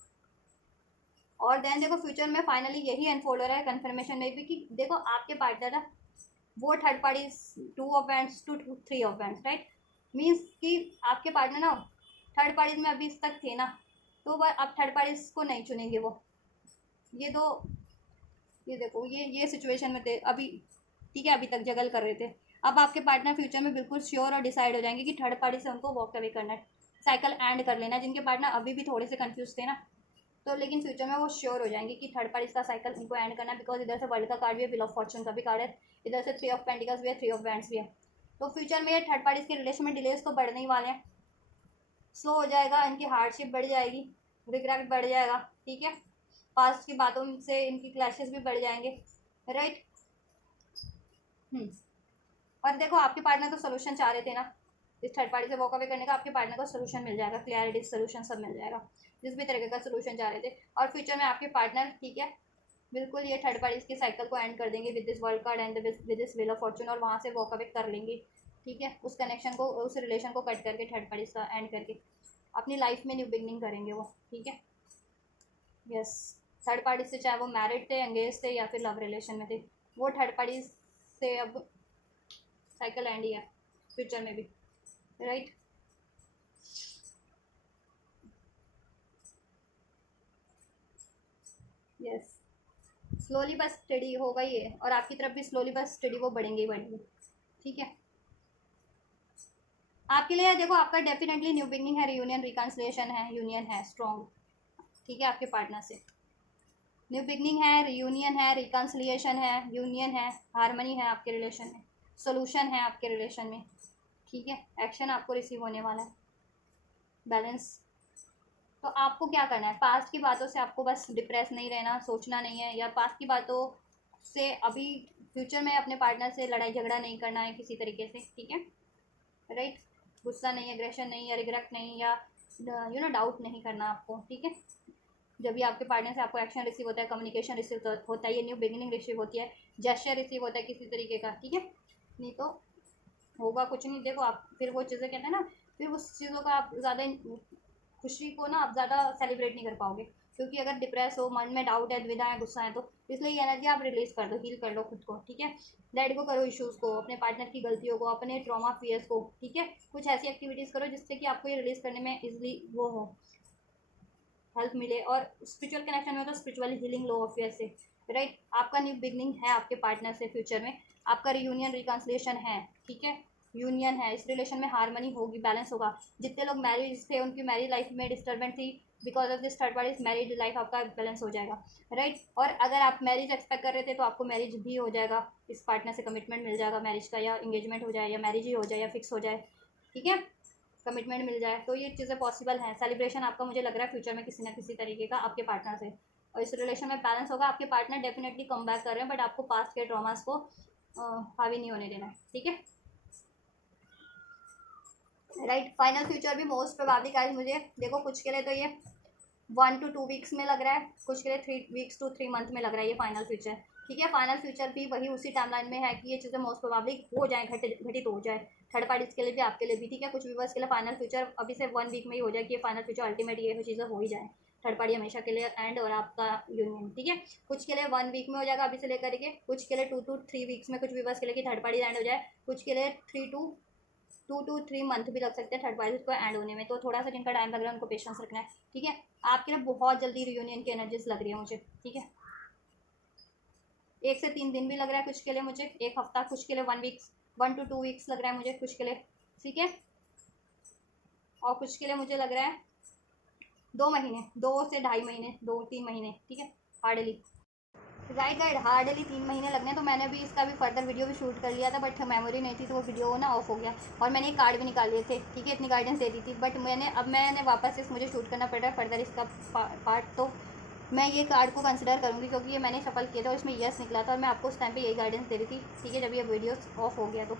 और देन देखो फ्यूचर में फाइनली यही अनफोल्ड हो रहा है कन्फर्मेशन में भी कि देखो आपके पार्टनर है वो third parties 2 of wands to 3 of wands, right. Means कि आपके पार्टनर ना थर्ड पार्टीज में अभी तक थे ना, तो वह अब थर्ड पार्टीज को नहीं चुनेंगे वो। ये तो ये देखो ये सिचुएशन में थे अभी, ठीक है, अभी तक जगल कर रहे थे। अब आपके पार्टनर फ्यूचर में बिल्कुल श्योर और डिसाइड हो जाएंगे कि थर्ड पार्टी से उनको वॉक अवे करना है, साइकिल एंड कर लेना। जिनके पार्टनर अभी भी थोड़े से कंफ्यूज थे ना, तो लेकिन फ्यूचर में वो श्योर हो जाएंगे कि थर्ड पार्टी का साइकिल इनको एंड करना है, बिकॉज इधर से वर्ल्ड का कार्ड भी है, व्हील ऑफ फॉर्चून का भी कार्ड है, इधर से 3 ऑफ पेंटिकल्स भी है, 3 ऑफ बैंड्स भी है। तो फ्यूचर में ये थर्ड पार्टीज के रिलेशन में डिलेज तो बढ़ने ही वाले हैं, स्लो हो जाएगा, इनकी हार्डशिप बढ़ जाएगी, रिग्रेट बढ़ जाएगा, ठीक है। पास्ट की बातों से इनकी क्लैशेस भी बढ़ जाएंगे, राइट। और देखो आपके पार्टनर तो सोल्यूशन चाह रहे थे ना इस थर्ड पार्टी से वॉक अवे करने का, आपके पार्टनर को सोल्यूशन मिल जाएगा, क्लैरिटी सोल्यूशन सब मिल जाएगा, जिस भी तरीके का सोल्यूशन चाह रहे थे। और फ्यूचर में आपके पार्टनर, ठीक है, बिल्कुल ये थर्ड पार्टीज की साइकिल को एंड कर देंगे with this world card and with this wheel of Fortune, और वहाँ से वॉक अवे कर लेंगे, ठीक है। उस कनेक्शन को, उस रिलेशन को कट करके, थर्ड पार्टीज का एंड करके अपनी लाइफ में न्यू बिगनिंग करेंगे वो, ठीक है। यस, थर्ड पार्टी से चाहे वो मैरिड थे, एंगेज थे, या फिर लव रिलेशन में थे, वो थर्ड पार्टीज से अब साइकिल एंड ही है फ्यूचर में भी, राइट। यस, स्लोली बस स्टडी होगा ही है, और आपकी तरफ भी स्लोली बस स्टडी वो बढ़ेंगे ही बढ़ेंगे, ठीक है। आपके लिए देखो आपका डेफिनेटली न्यू बिगनिंग है, रियूनियन, रिकन्सिलिएशन है, यूनियन है स्ट्रॉन्ग, ठीक है, आपके पार्टनर से न्यू बिगनिंग है, रियूनियन है, रिकन्सिलिएशन है, यूनियन है, हारमनी है आपके रिलेशन में, सोल्यूशन है आपके रिलेशन में, ठीक है। एक्शन आपको रिसीव होने वाला है, बैलेंस। तो आपको क्या करना है, पास्ट की बातों से आपको बस डिप्रेस नहीं रहना, सोचना नहीं है, या पास्ट की बातों से अभी फ्यूचर में अपने पार्टनर से लड़ाई झगड़ा नहीं करना है किसी तरीके से, ठीक है, राइट। गुस्सा नहीं, एग्रेशन नहीं, या रिग्रेट नहीं, या डाउट नहीं करना आपको, ठीक है। जब भी आपके पार्टनर से आपको एक्शन रिसीव होता है, कम्युनिकेशन रिसीव होता है, ये न्यू बिगिनिंग रिसीव होती है, जेस्चर रिसीव होता है किसी तरीके का, ठीक है। नहीं तो होगा कुछ नहीं। देखो आप फिर वो चीज़ें कहते हैं ना, फिर उस चीज़ों का आप ज़्यादा खुशी को ना आप ज़्यादा सेलिब्रेट नहीं कर पाओगे, क्योंकि अगर डिप्रेस हो, मन में डाउट है, द्विधा है, गुस्सा है, तो इसलिए ये एनर्जी आप रिलीज कर दो, हील कर लो खुद को, ठीक है। लेट गो करो इश्यूज़ को, अपने पार्टनर की गलतियों को, अपने ट्रॉमा फियर्स को, ठीक है। कुछ ऐसी एक्टिविटीज़ करो जिससे कि आपको ये रिलीज़ करने में इजली वो हो, हेल्प मिले। और स्पिरिचुअल कनेक्शन में तो स्पिरिचुअल हीलिंग लो ऑफियर से, राइट। आपका न्यू बिगनिंग है आपके पार्टनर से फ्यूचर में, आपका रियूनियन, रिकन्सिलिएशन है, ठीक है, यूनियन है, इस रिलेशन में हारमनी होगी, बैलेंस होगा। जितने लोग मैरिज थे उनकी मैरिज लाइफ में डिस्टर्बेंस थी, because of this third party marriage life आपका बैलेंस हो जाएगा, राइट। और अगर आप मैरिज एक्सपेक्ट कर रहे थे तो आपको मैरिज भी हो जाएगा, इस पार्टनर से कमिटमेंट मिल जाएगा मैरिज का, या इंगेजमेंट हो जाए, या मैरिज ही हो जाए, या फिक्स हो जाए, ठीक है, कमिटमेंट मिल जाए। तो ये चीज़ें पॉसिबल हैं। सेलिब्रेशन आपका मुझे लग रहा है फ्यूचर में किसी ना किसी तरीके का आपके पार्टनर से, और इस रिलेशन में बैलेंस होगा। आपके पार्टनर डेफिनेटली कम बैक कर रहे हैं, बट आपको पास्ट के ट्रॉमास को हावी नहीं होने देना है, ठीक है। राइट, फाइनल फ्यूचर भी मोस्ट प्रोबेबली गाइस मुझे देखो कुछ के लिए तो ये 1 to 2 वीक्स में लग रहा है, कुछ के लिए 3 वीक्स to 3 मंथ में लग रहा है ये फाइनल फ्यूचर, ठीक है। फाइनल फ्यूचर भी वही उसी टाइमलाइन में है कि ये चीज़ें मोस्ट प्रोबेबली हो जाए, घटित हो जाए, थर्ड पार्टीज के लिए भी आपके लिए भी, ठीक है। कुछ व्यूवर्स के लिए फाइनल फ्यूचर अभी से 1 वीक में ही हो जाए कि ये फाइनल फ्यूचर अल्टीमेट ये चीज़ें हो ही जाए, थर्ड पार्टी हमेशा के लिए एंड और आपका यूनियन, ठीक है। कुछ के लिए 1 वीक में हो जाएगा अभी से लेकर के, कुछ के लिए 2 to 3 वीक्स में, कुछ व्यूवर्स के लिए कि थर्ड पार्टी एंड हो जाए, कुछ के लिए 2 to 3 मंथ भी लग सकते हैं थर्ड पार्टी को एंड होने में। तो थोड़ा सा जिनका टाइम लग रहा है उनको पेशेंस रखना है, ठीक है। आपके लिए बहुत जल्दी रियूनियन की एनर्जीज लग रही है मुझे, ठीक है। 1 से 3 दिन भी लग रहा है कुछ के लिए मुझे, 1 हफ्ता, कुछ के लिए 1 to 2 वीक्स लग रहा है मुझे कुछ के लिए, ठीक है। और कुछ के लिए मुझे लग रहा है 2 महीने, 2 से 2.5 महीने, 2-3 महीने, ठीक है, हार्डली। राइट, हार्डली 3 महीने लगने। तो मैंने भी इसका भी फर्दर वीडियो भी शूट कर लिया था, बट मेमोरी नहीं थी तो वो वीडियो ना ऑफ हो गया, और मैंने एक कार्ड भी निकाल लिए थे, ठीक है, इतनी गाइडेंस दे दी थी, बट मैंने वापस इस मुझे शूट करना पड़ रहा है फर्दर इसका पार्ट। तो मैं ये कार्ड को कंसिडर करूँगी क्योंकि ये मैंने सफल किया था, उसमें यस निकला था, और मैं आपको उस टाइम पे यही गाइडेंस दे रही थी, ठीक है, जब ये वीडियो ऑफ हो गया तो,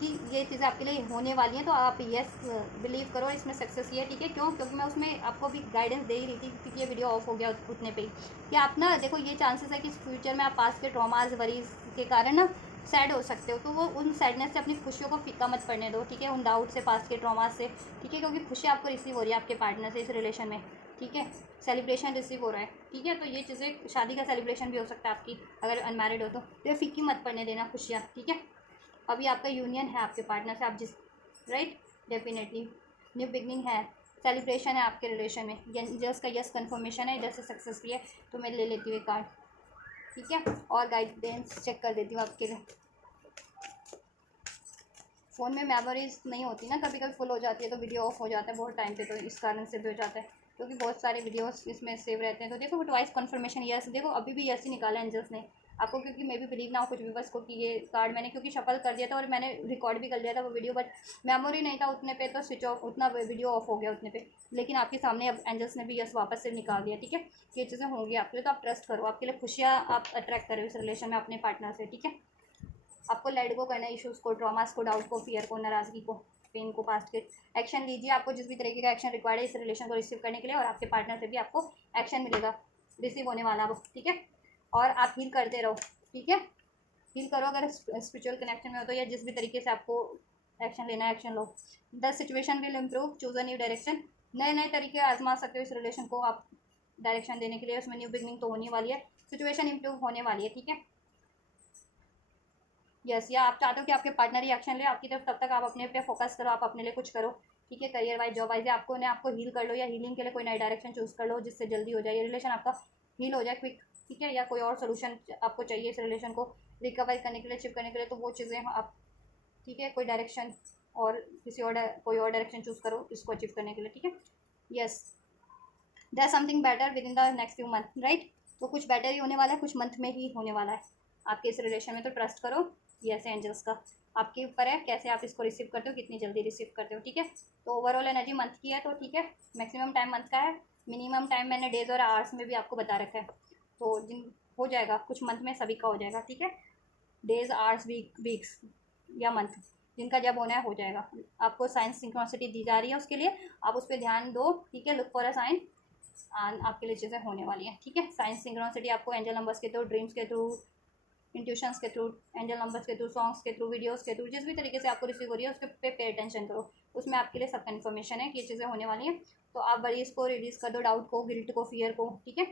कि ये चीज़ें आपके लिए होने वाली हैं, तो आप यस बिलीव करो इसमें सक्सेस ही है, ठीक है। क्यों? क्योंकि मैं उसमें आपको भी गाइडेंस दे ही रही थी, क्योंकि ये वीडियो ऑफ हो गया उतने पे ही, कि आप ना देखो ये चांसेस है कि फ्यूचर में आप पास के ट्रॉमाज वरीज के कारण ना सैड हो सकते हो, तो वो उन सैडनेस से अपनी खुशियों को फीका मत पड़ने दो, ठीक है, उन डाउट से, पास के ट्रॉमाज से, ठीक है, क्योंकि खुशी आपको रिसीव हो रही है आपके पार्टनर से इस रिलेशन में, ठीक है, सेलिब्रेशन रिसीव हो रहा है, ठीक है। तो ये चीज़ें शादी का सेलिब्रेशन भी हो सकता है आपकी, अगर अनमैरिड हो तो ये फीकी मत पड़ने देना खुशियाँ, ठीक है। अभी आपका यूनियन है आपके पार्टनर से, आप जिस राइट, डेफिनेटली न्यू बिगनिंग है, सेलिब्रेशन है आपके रिलेशन में, एंजल्स का यस कंफर्मेशन है, इधर से सक्सेस भी है। तो मैं ले लेती हूँ कार्ड, ठीक है, और गाइडेंस चेक कर देती हूँ आपके लिए। फ़ोन में मेमोरीज नहीं होती ना, कभी कभी फुल हो जाती है तो वीडियो ऑफ हो जाता है बहुत टाइम पे, तो इस कारण से भी हो जाता है, क्योंकि बहुत सारे वीडियोस इसमें सेव रहते हैं। तो देखो ट्वाइस कंफर्मेशन यस, देखो अभी भी यस ही निकाला एंजल्स ने आपको, क्योंकि मे भी बिलीव ना हो कुछ भी बस को कि ये कार्ड मैंने क्योंकि शफल कर दिया था और मैंने रिकॉर्ड भी कर लिया था वो वीडियो, बट मेमोरी नहीं था उतने पे, तो स्विच ऑफ, उतना वीडियो ऑफ हो गया उतने पे। लेकिन आपके सामने अब एंजल्स ने भी यस वापस से निकाल दिया, ठीक है। ये चीज़ें होंगी आपके लिए, तो आप ट्रस्ट करो, आपके लिए खुशियाँ आप अट्रैक्ट करो इस रिलेशन में अपने पार्टनर से, ठीक है। आपको लेट गो करना है इश्यूज़ को, ट्रॉमास को, डाउट को, फियर को, नाराज़गी को, पेन को, पास्ट के। एक्शन लीजिए, आपको जिस भी तरीके का एक्शन रिक्वायर्ड है इस रिलेशन को रिसीव करने के लिए, और आपके पार्टनर से भी आपको एक्शन मिलेगा, रिसीव होने वाला वो, ठीक है। और आप हील करते रहो, ठीक है, हील करो अगर स्पिरिचुअल कनेक्शन में हो तो, या जिस भी तरीके से आपको एक्शन लेना है action low. The situation will improve, choose a new direction, नए नए तरीके आजमा सकते हो इस रिलेशन को आप डायरेक्शन देने के लिए, उसमें न्यू बिगनिंग तो होने वाली है, सिचुएशन इम्प्रूव होने वाली है, ठीक है। यस, या आप चाहते हो कि आपके पार्टनर ही एक्शन ले आपकी तरफ, तब तक आप अपने पे फोकस करो, आप अपने लिए कुछ करो, ठीक है, करियर वाइज, जॉब वाइज, आपको हील कर लो, या हीलिंग के लिए कोई नई डायरेक्शन चूज कर लो जिससे जल्दी हो जाए ये रिलेशन आपका, हील हो जाए क्विक, ठीक है। या कोई और सोल्यूशन आपको चाहिए इस रिलेशन को रिकवर करने के लिए, अचीव करने के लिए, तो वो चीज़ें आप, ठीक है, कोई डायरेक्शन और कोई और डायरेक्शन चूज करो इसको अचीव करने के लिए, ठीक है। Yes, there something better within the next few month, right. तो कुछ बेटर ही होने वाला है, कुछ मंथ में ही होने वाला है आपके इस रिलेशन में, तो ट्रस्ट करो। यस, एंजल्स का आपके ऊपर है कैसे आप इसको रिसीव करते हो, कितनी जल्दी रिसीव करते हो, ठीक है। तो ओवरऑल एनर्जी मंथ की है, तो ठीक है, मैक्सिमम टाइम मंथ का है, मिनिमम टाइम मैंने डेज और आवर्स में भी आपको बता रखा है, तो जिन हो जाएगा कुछ मंथ में सभी का हो जाएगा, ठीक है। डेज, आवर्स, वीक्स या मंथ, जिनका जब होना है हो जाएगा। आपको साइंस सिंक्रोनिसिटी दी जा रही है, उसके लिए आप उस पर ध्यान दो, ठीक है, लुक फॉर अ साइन, आपके लिए चीज़ें होने वाली हैं, ठीक है। साइंस सिंक्रोनिसिटी आपको एंजल नंबर्स के थ्रू, ड्रीम्स के थ्रू, इंट्यूशंस के थ्रू, एंजल नंबर्स के थ्रू, सॉन्ग्स के थ्रू, वीडियोस के थ्रू, जिस भी तरीके से आपको रिसीव हो रही है उसके पे अटेंशन करो, उसमें आपके लिए सब इन्फॉर्मेशन है कि ये चीज़ें होने वाली हैं। तो आप वरीज को रिलीज़ कर दो, डाउट को, गिल्ट को, फियर को, ठीक है,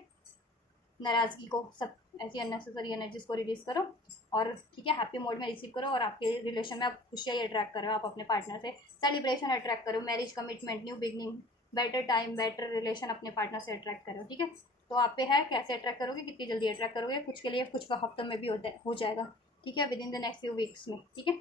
नाराज़गी को, सब ऐसी अननेसेसरी एनर्जीज को रिलीज़ करो, और ठीक है, हैप्पी मोड में रिसीव करो, और आपके रिलेशन में आप खुशियाँ अट्रैक्ट करो, आप अपने पार्टनर से सेलिब्रेशन अट्रैक्ट करो, marriage, commitment, new beginning, better time, better relation अपने पार्टनर से अट्रैक्ट करो, ठीक है। तो आप पे है कैसे अट्रैक्ट करोगे, कितनी जल्दी अट्रैक्ट करोगे, कुछ के लिए कुछ हफ्तों में भी हो जाएगा, ठीक है, with in the next few weeks में, ठीक है।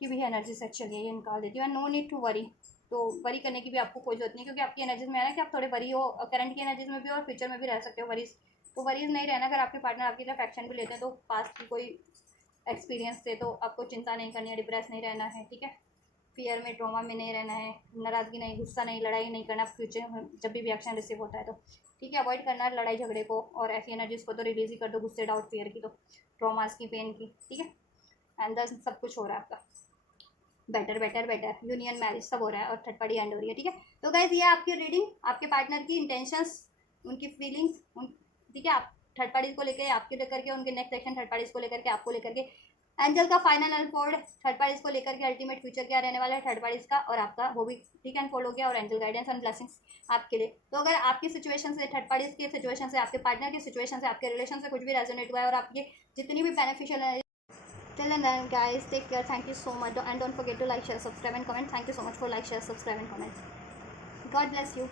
कि भी एनर्जी से चलिए ये निकाल देती हूँ, नो नीड टू वरी। तो वरी करने की भी आपको कोई जरूरत नहीं, क्योंकि आपकी एनर्जीज में है ना कि आप थोड़े वरी हो, करंट की एनर्जीज में भी और फ्यूचर में भी रह सकते हो वरीज, तो वरीज नहीं रहना। अगर आपके पार्टनर आपकी तरफ एक्शन भी लेते हैं तो पास्ट की कोई एक्सपीरियंस से, तो आपको चिंता नहीं करनी है, डिप्रेस नहीं रहना है, ठीक है। फियर में, ट्रॉमा में नहीं रहना है, नाराज़गी नहीं, गुस्सा नहीं, लड़ाई नहीं करना फ्यूचर में जब भी रिएक्शन रिसीव होता है तो, ठीक है। अवॉइड करना लड़ाई झगड़े को, और ऐसी एनर्जीज को तो रिलीज ही कर दो, गुस्से, डाउट, फियर की, तो ट्रॉमास की, पेन की, ठीक है। एंड दस सब कुछ हो रहा है आपका better better better, union, marriage सब हो रहा है, और थर्ड पार्टी एंड हो रही है, ठीक है। तो गाइज ये आपकी रीडिंग, आपके पार्टनर की इंटेंशंस, उनकी फीलिंग्स, ठीक है, आप थर्ड पार्टीज को लेकर, आपके लेकर के, उनके नेक्स्ट एक्शन थर्ड पार्टीज को लेकर के, आपको लेकर के, एंजल का फाइनल अनफोल्ड थर्ड पार्टीज को लेकर के, अल्टीमेट फ्यूचर क्या रहने वाला है थर्ड पार्टीज का, और आपका वो भी ठीक है अनफोल्ड हो गया, और एंजल गाइडेंस एंड ब्लेसिंग्स आपके लिए। तो अगर आपकी सिचुएशन से, थर्ड पार्टीज की सिचुएशन से, आपके पार्टनर की सिचुएशन से, आपके रिलेशन से कुछ भी रेजोनेट हुआ है, और आपकी जितनी भी बेनिफिशियल है, till then guys, take care, thank you so much, and don't forget to like, share, subscribe and comment. Thank you so much for like, share, subscribe and comment. God bless you.